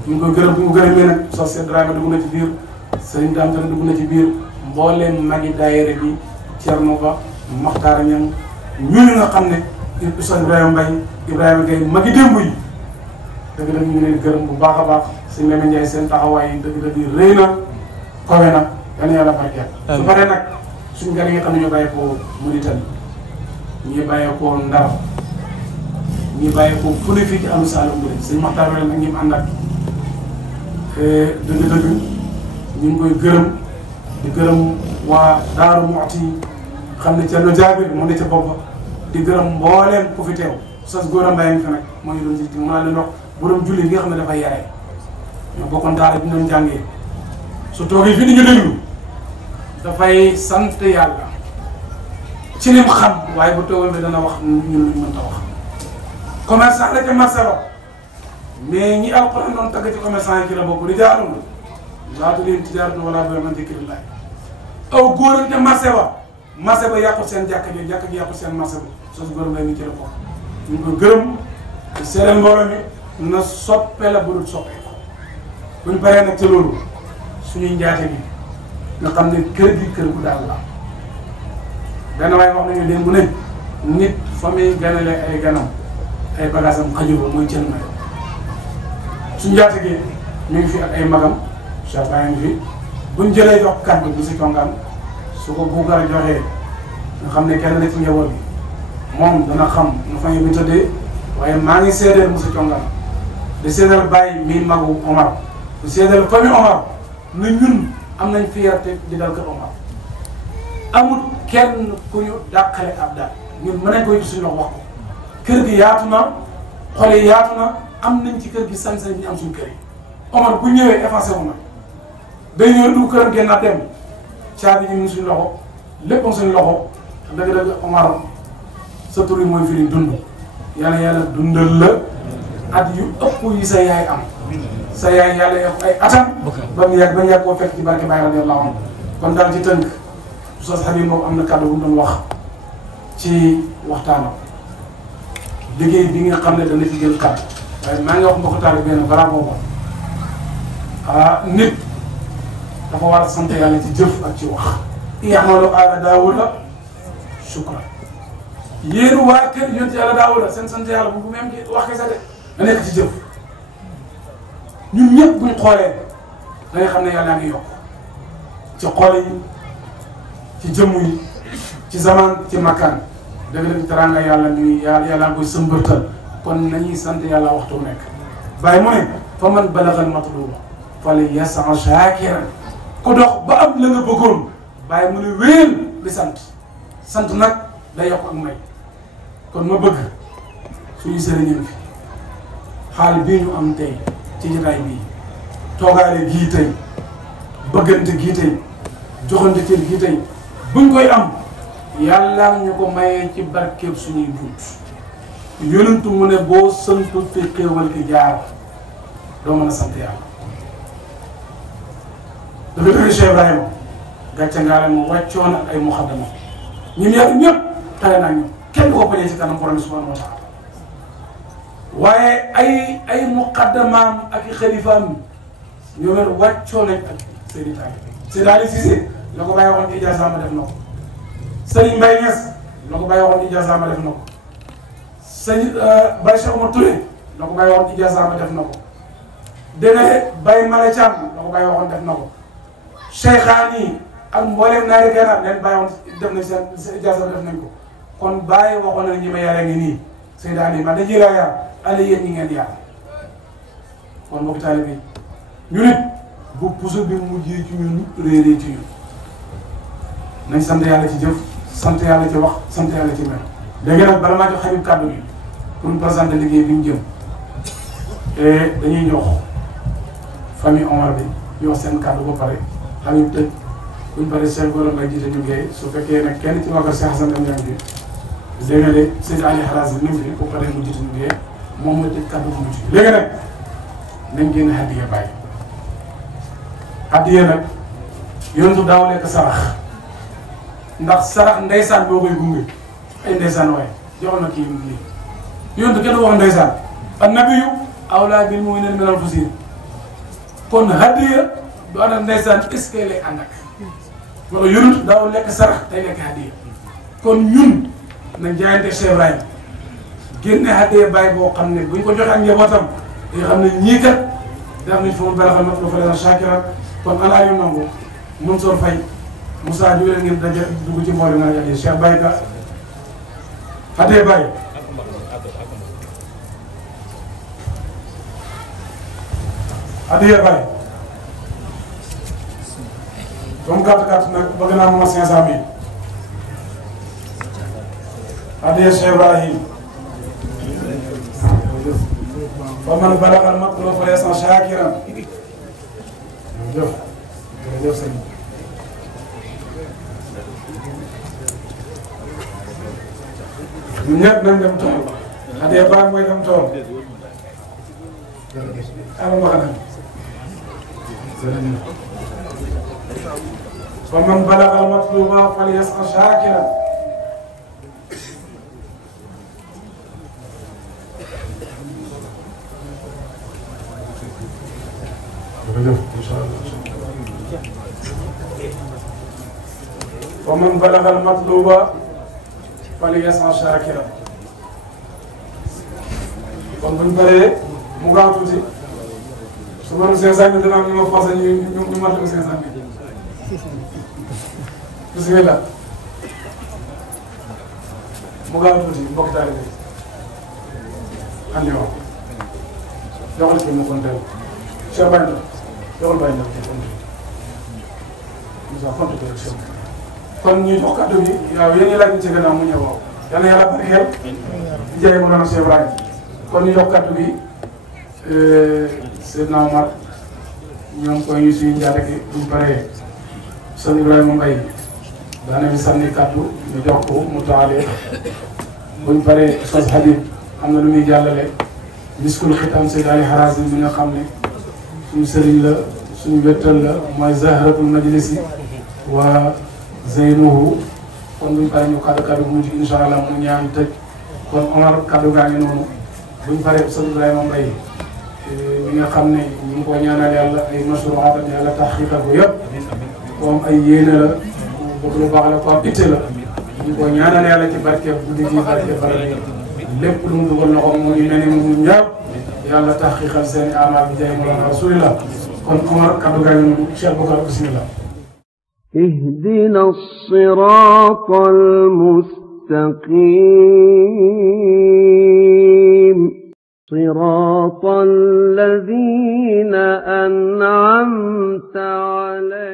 ñu ngi koy gërëm bu ñu gërëmee nag Oustaz Seydou Ibrahima dugg na ci biir Serigne Dame Tane dugg na ci biir mbooleem magi daayira bi Thierno Ba Makhtar Niang ñooñu nga xam ne Oustaz Ibrahima Mbaye Ibrahima Gueye magi démb yi dëgg-dëgg ñu ngi leen gërëm bu baax a baax sëñ Lamine Ndiaye seen taxawaay yi dëgg-dëgg rëy na kawe na yal na yàlla barkeel su paree nag suñ gan yi nga xam ne ñoo bàyyi ko Mauritanie ñii bàyyi ko Ndar ñii bàyyi ko fu ne fii ci alu Saloum bi sëñ Maxtaar Wele nag ñi mu ànd ak dëgg-dëgg ñu ngi koy gërëm di gërëm waa Daaru Muxti xam ne ca lo jaabir mu ne ca bopp di gërëm mbooleem ku fi teew Oustaz Gora Mbaye ngi fi nag moo ñu doon jiite mu naa leen wax borom julli bi nga xam ne dafay yare ñoo bokkoon daara bi ñu doon jàngee su toogee fii di ñu déglu dafay sant yàlla ci lim xam waaye bu toogee bi dana wax ñun luñ mënta wax commerçant la ca marché ba mais ñi alquran doon tagg ci commerçant yi ci la bokk di jaarul laa tulhiihim tijaaratun wa laa bay'un an zikrillaah aw góor ca marché ba yàqul seen jàkka ji yàqul seen marché ba Oustaz Gora Mbaye ni ci la bokk ñu ngi ko gërëm di seedeel mbooloo mi na soppe la bu dul soppe bu ñu paree nag ci loolu suñuy njaate gi nga xam ne kër gi kër gu daal la benn waaye wax nañu leen mu ne nit fa muy ganale ay ganam ay bagaasam xajul ba mooy cën ma suñu njaate gi ñu ngi fi ak ay magam Cheikh Baye ngi fi buñ jëlee jox kàddu bu si congaan su ko buugar joxee nga xam ne kenn la ci njaboot bi moom dana xam nu fa ñu tëddee waaye maa ngi seedeel Moussa Congaan di seedeel Baye mii magu Omar di seedeel famille Omar na ñun am nañ fierté di dal kër Omar amul kenn ku ñu dàqale ab daal ñun mën nañ koy gis suñu wax ko kër gi yaatu na xol yi yaatu na am nañ ci kër gi sañ-sañ bi ñu am suñu kër yi Omar bu ñëwee effacé wu na day ñëw dugg këram génnaat dem caabi ñu ngi suñu loxo lépp suñu loxo dëgg-dëgg Omar sa tur yi mooy firi dund yàlla yàlla dundal la at yu ëpp yi sa yaay am sa yaay yàlla yokk ay atam ba mu yàgg ba ñu yàgg koo fekk ci barke Baye radiyallahu anhu kon daal ci tënk Oustaz Habib moom am na kàddu bu mu doon wax ci waxtaanam liggéey bi nga xam ne dana ci jël kàddu waaye maa ngi wax mbokk taal benn balaa boobu nit dafa war a sant yàlla ci jëf ak ci wax i'malu aala Daawuda shukran yéen waa kër yonent yàlla Daawuda seen sant yàlla bu même ci wax kese de da nekk ci jëf ñun ñëpp buñ xoolee da nga xam ne yàlla ngi yokk ci xol yi ci jëmm yi ci zaman ci makkaan dëgg-dëgg teraanga yàlla ñuy yàlla koy sëmbërtal kon nañuy sant yàlla waxtu nekk bàyyi mu ne fa man balagal matluba fal yas'a shakiran ku dox ba am la nga bëggoon bàyyi mu ne wéel di sant nag day yokk ak may kon ma bëgg suñu sëriñam fi xaal bii ñu am tey ci jotaay bii toogaale gii tey bëggante gii tey joxante cër gii tey buñ koy am yàlla ñu ko mayee ci barkeeb suñuy bunt yonentu mu ne boo santu te xéewal ki jaar doo mën a sant yàlla dafa dëgg Cheikh Ibrahima gàcce ngaale ma wàccoon ak ay muxaddama ñun yàlla ñëpp tare naa ñoom kenn du ko pañee ci kanam borom subhanahu wa taala waaye ay muqaddamaam ak i xalifaam ñoom it wàccoo nañ ak Seydi Tali Seydi Ali Cissé la ko bàyyi waxoon ijaasa ma def na ko Serigne Mbaye Niass la ko bàyyi waxoon ijaasa ma def na ko sëñ Baye Cheikh Omar Touré la ko bàyyi waxoon ijaasa ma def na ko dana Baye Mara Thiam la ko Baye waxoon def na ko Cheikhaani ak mboolem naari gànnaar leen Baye woon def nañ seen ijaasa def nañ ko kon Baye waxoon na ñi ma yare ngi nii Seyda Ali man dañuy laa yar ala yéen ñi ngeen yar kon mbokk taalibe yi ñu nit bu puso bi mujjee ci ñun réeree ci ñun nañ sant yàlla ci jëf sant yàlla ci wax sant yàlla ci mel léegi nag bala maa jox Habib kàddu gi pour ñu présenter liggéey bi ñu jëm te dañuy jox famille Omar bi ñu wax seen kàddu ba pare Habib tëj buñ paree Cheikh Gora Mbaye jiite ñu géey su fekkee nag kenn ci waa kër Cheikh Hassan Deme bi léegi nag Seydi Ali Harazim mi ngi fi bu paree mu jiite ñu géey moom mooy tëj kàddu bu mujj léegi nag nañ génn hadiya bàyyi hadiya nag yontu daaw lekk sarax ndax sarax ndeysaan boo koy gunge ay ndeysaan waaye joxoon na kii lii yontu kenn wax ndeysaan annabiyu awlaa bil mu'miniina min anfusihim kon hadiya du ànd ak ndeysaan est-ce que lay ànd ak wala yontu daaw lekk sarax tey lekk hadiya kon ñun nañ jaayante Cheikh Ibrahima génne hadiya bàyyi boo xam ne buñ ko joxe ak njabootam nga xam ne ñii kat def nañ fa mu balaxal mat ba fa leen shakiran kon ana yu nangu Mansour Faye Moussa jóge leen ngeen daje dugg ci mboolem naa yàlla Cheikh Baye ka hadiya Baye hadiya Baye comme gàtt nag bëgg naa ma 500 000 hadiya Cheikh Ibrahim فمن بلغ المطلوب فليصنع شاكرا jërëjëf sëñ ñun ñëpp nañ dem tool hadiya Baye mooy dem tool ala ma xanaa فمن بلغ المطلوب فليصنع شاكرا ومن بلغ المطلوب فليسعى شاكرا kon buñ paree mu gaaw tuuti su ma nee 500 000 dana am ñu ma forcé ñu mat ko 500 000 bismillah mu gaaw tuuti mbokk taalibe andi wax joxal ci mu kontaan Cheikh Baye joxal Baye ndax Moussa kontu ko Cheikh kon ñu jox kàddu gi waaw yéen ñi laaj ci gannaaw mu ñëw waaw yal na yàlla barkeel di jaay mu doon Cheikh Ibrahima kon ñu jox kàddu gi Seydina Omar ñoom koy ñu suñu njaate gi buñ paree sëñ Ibrahima Mbaye daana mi sànni kàddu ñu jox ko mu taalee buñ paree sos Habib am na lu muy jàllale miskul xitam Seydi Ali Harazim bi nga xam ne suñu sëriñ la suñu wettal la mooy zahratul majlisi wa zeynuhu kon buñ paree ñu kaddu bu mujj incha allah mu ñaan tëj kon Omar kaddu gaa ngi noonu buñ paree sëñ Ibrahima Mbaye mi nga xam ne ñu ngi ko ñaanal yàlla ay mashruuaatam yàlla taxqiqa ko yëpp comme ay yéene la bëgg lu baax la ko am itte la ñu ko ñaanal yàlla ci barke guddi gi barke barab lépp lu mu dugal loxoom mu ngi mel ni mu ñaar yàlla taxqiqal seen i amal bi jaay mawlana rasulillah kon Omar kaddu gaa ngi noonu Cheikh Bokar bismillah اهدنا الصراط المستقيم صراط الذين أنعمت عليهم